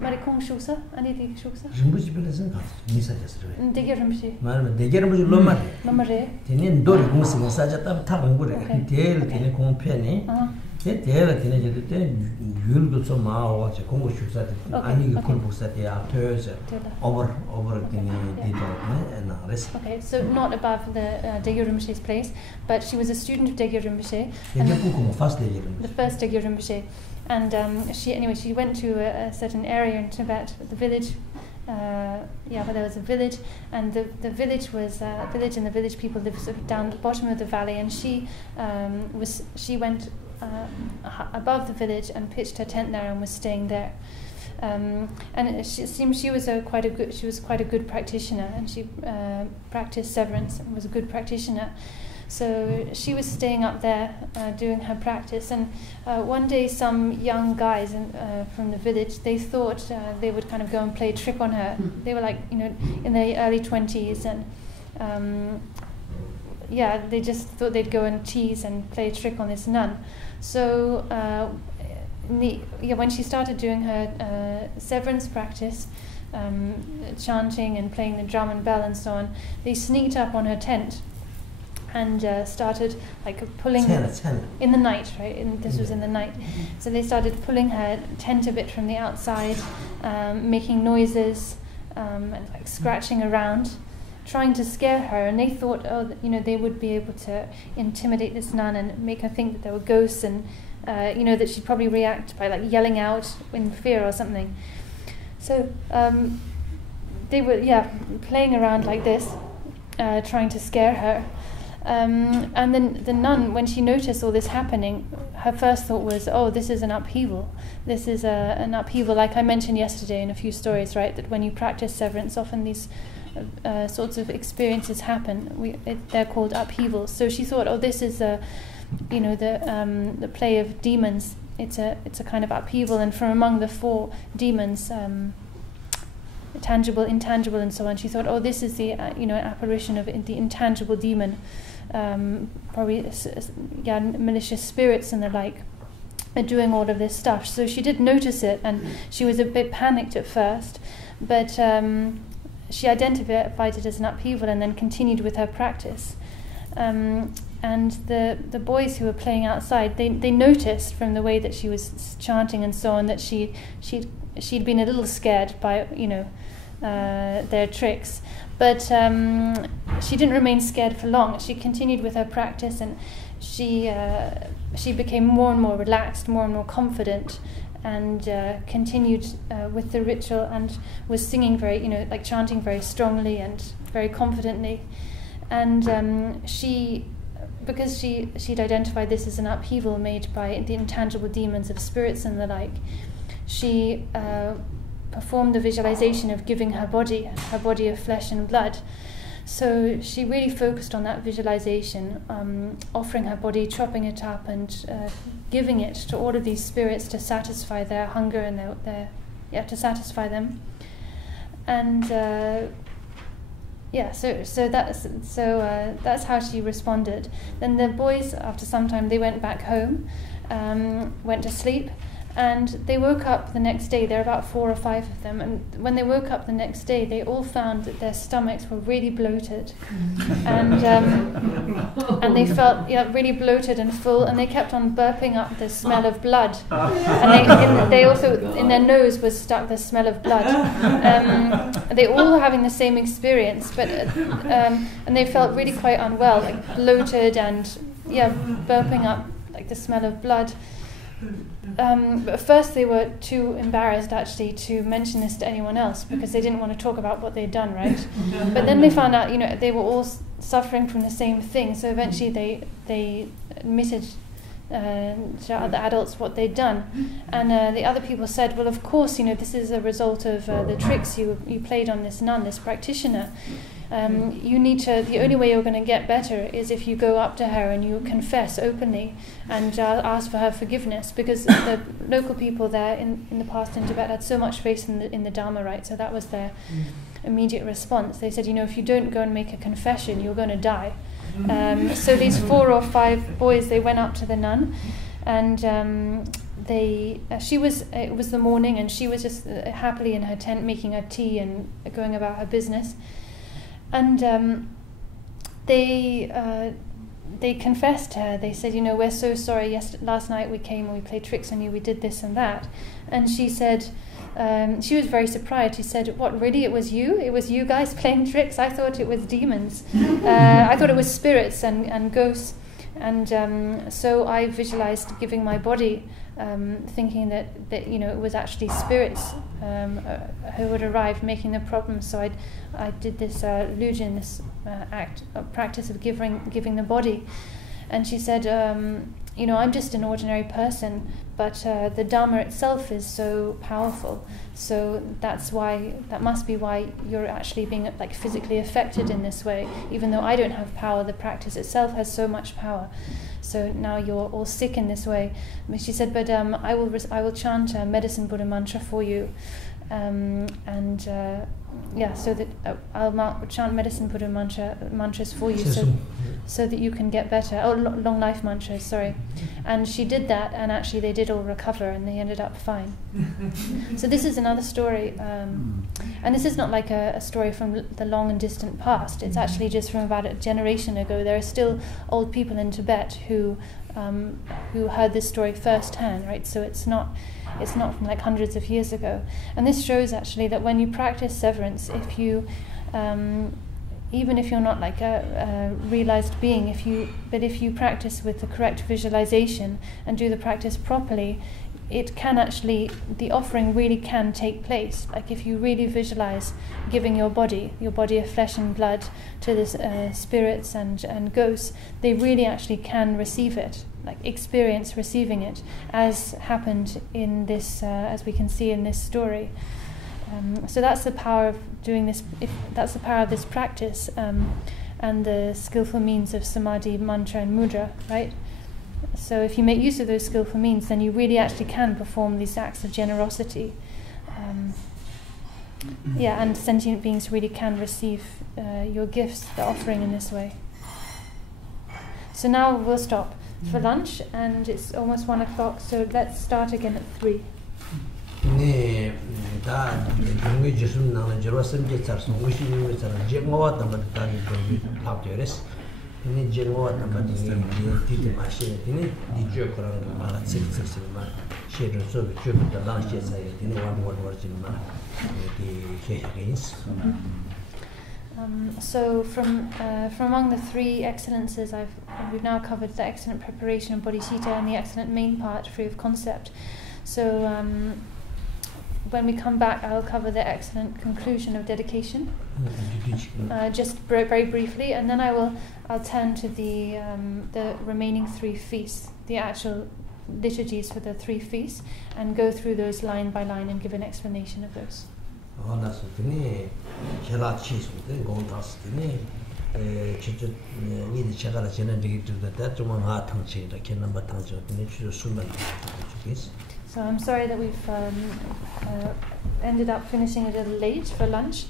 Marikung shuksa? Aniti shuksa? Rinpoche place 가. 니사절래. Degyal Rinpoche. 말면 Degyal Rinpoche 로마래. 로마래. 되는 도리공사 사자답 타는 거래. 대일 되는 공편이. 대일 되는 때 율도 좀 마와서 공부 숙사 아니 공부사대 앞에서 over 되는 데도 나레스. Okay, so not above the Degyal Rinpoche's place, but she was a student of Degyal Rinpoche. The first Degyal Rinpoche. And she went to a certain area in Tibet, the village. Where there was a village, and the village was village, and the village people lived sort of down the bottom of the valley. And she went above the village and pitched her tent there and was staying there. And it seems she was quite a good practitioner, and she practiced severance and was a good practitioner. So she was staying up there doing her practice, and one day some young guys from the village, they thought they would kind of go and play a trick on her. They were like, in their early 20s, and they just thought they'd go and tease and play a trick on this nun. So when she started doing her severance practice, chanting and playing the drum and bell and so on, they sneaked up on her tent and started pulling in the night, right? This was in the night. So they started pulling her tent a bit from the outside, making noises and scratching around, trying to scare her. And they thought, they would be able to intimidate this nun and make her think that there were ghosts, and that she'd probably react by yelling out in fear or something. So they were playing around like this, trying to scare her. And then the nun, when she noticed all this happening, her first thought was, this is an upheaval. This is an upheaval, like I mentioned yesterday in a few stories, right? That when you practice severance, often these sorts of experiences happen. They're called upheavals. So she thought, this is the play of demons. It's a kind of upheaval, and from among the four demons, tangible, intangible, and so on, she thought, this is the apparition of the intangible demon. Probably malicious spirits and the like are doing all of this stuff. So she did notice it, and she was a bit panicked at first, but she identified it as an upheaval and then continued with her practice. And the boys who were playing outside, they noticed from the way that she was chanting and so on that she'd been a little scared by their tricks, but she didn't remain scared for long. She continued with her practice, and she became more and more relaxed, more and more confident, and continued with the ritual and was singing very, chanting very strongly and very confidently. And because she'd identified this as an upheaval made by the intangible demons of spirits and the like, she performed the visualization of giving her body of flesh and blood. So she really focused on that visualization, offering her body, chopping it up, and giving it to all of these spirits to satisfy their hunger and to satisfy them. And so that's how she responded. Then the boys, after some time, they went back home, went to sleep. And they woke up the next day. There were about 4 or 5 of them, and when they woke up the next day, they all found that their stomachs were really bloated, and they felt really bloated and full, and they kept on burping up the smell of blood, and they also in their nose was stuck the smell of blood. They all were having the same experience, but and they felt really quite unwell, like bloated and burping up like the smell of blood. But at first they were too embarrassed actually to mention this to anyone else because they didn't want to talk about what they'd done, right? But then they found out, they were all suffering from the same thing. So eventually they admitted to other adults what they'd done, and the other people said, well, of course, this is a result of the tricks you played on this nun, this practitioner. You need to. The only way you're going to get better is if you go up to her and you confess openly and ask for her forgiveness, because the local people there in the past in Tibet had so much faith in the Dharma, right? So that was their immediate response. They said, if you don't go and make a confession, you're going to die. So these 4 or 5 boys, they went up to the nun, and it was the morning, and she was just happily in her tent making her tea and going about her business. And they confessed to her. They said, we're so sorry. Last night we came and we played tricks on you. We did this and that. And she said, she was very surprised. She said, what, really? It was you? It was you guys playing tricks? I thought it was demons. I thought it was spirits and ghosts. And so I visualized giving my body, thinking that it was actually spirits who would arrive making the problem. So I did this illusion, this practice of giving the body. And she said, I'm just an ordinary person, but the Dharma itself is so powerful. So that must be why you're actually being physically affected in this way. Even though I don't have power, the practice itself has so much power. So now you're all sick in this way. She said, but I will chant a medicine Buddha mantra for you. So that I'll chant medicine Buddha mantras for you, so that you can get better. Oh, long life mantras, sorry. And she did that, and actually they did all recover, and they ended up fine. So this is another story, and this is not like a story from the long and distant past. It's actually just from about a generation ago. There are still old people in Tibet who heard this story firsthand, right? So it's not from hundreds of years ago. And this shows actually that when you practice severance, if you even if you're not a realized being, if you practice with the correct visualization and do the practice properly, it can actually, the offering really can take place. If you really visualize giving your body of flesh and blood to the spirits and ghosts, they really actually can receive it, experience receiving it, as happened in this, as we can see in this story. So that's the power of doing this. That's the power of this practice, and the skillful means of samadhi, mantra, and mudra, right? So if you make use of those skillful means, then you really actually can perform these acts of generosity. And sentient beings really can receive your gifts, the offering, in this way. So now we'll stop for lunch, and it's almost 1 o'clock, so let's start again at 3. 네, 다 중국에 지금 나는 저와 선제 차서 무슨 일을 저는 제가 왔다 갔다 하는 거 답되었어. ini jengo tempat ini di masih ini di Degyal malah sih mah share so coba dalam share saya ini one mah di gains. So from among the three excellences, we've now covered the excellent preparation of bodhicitta and the excellent main part, free of concept. So when we come back, I'll cover the excellent conclusion of dedication, just very briefly, and then I'll turn to the remaining three feasts, the actual liturgies for the three feasts, and go through those line by line and give an explanation of those. So I'm sorry that we've ended up finishing a little late for lunch.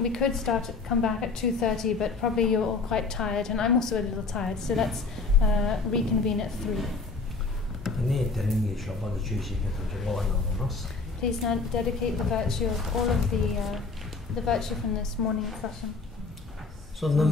We could come back at 2:30, but probably you're all quite tired, and I'm also a little tired. So let's reconvene at 3. Please now dedicate the virtue of all of the virtue from this morning session. So the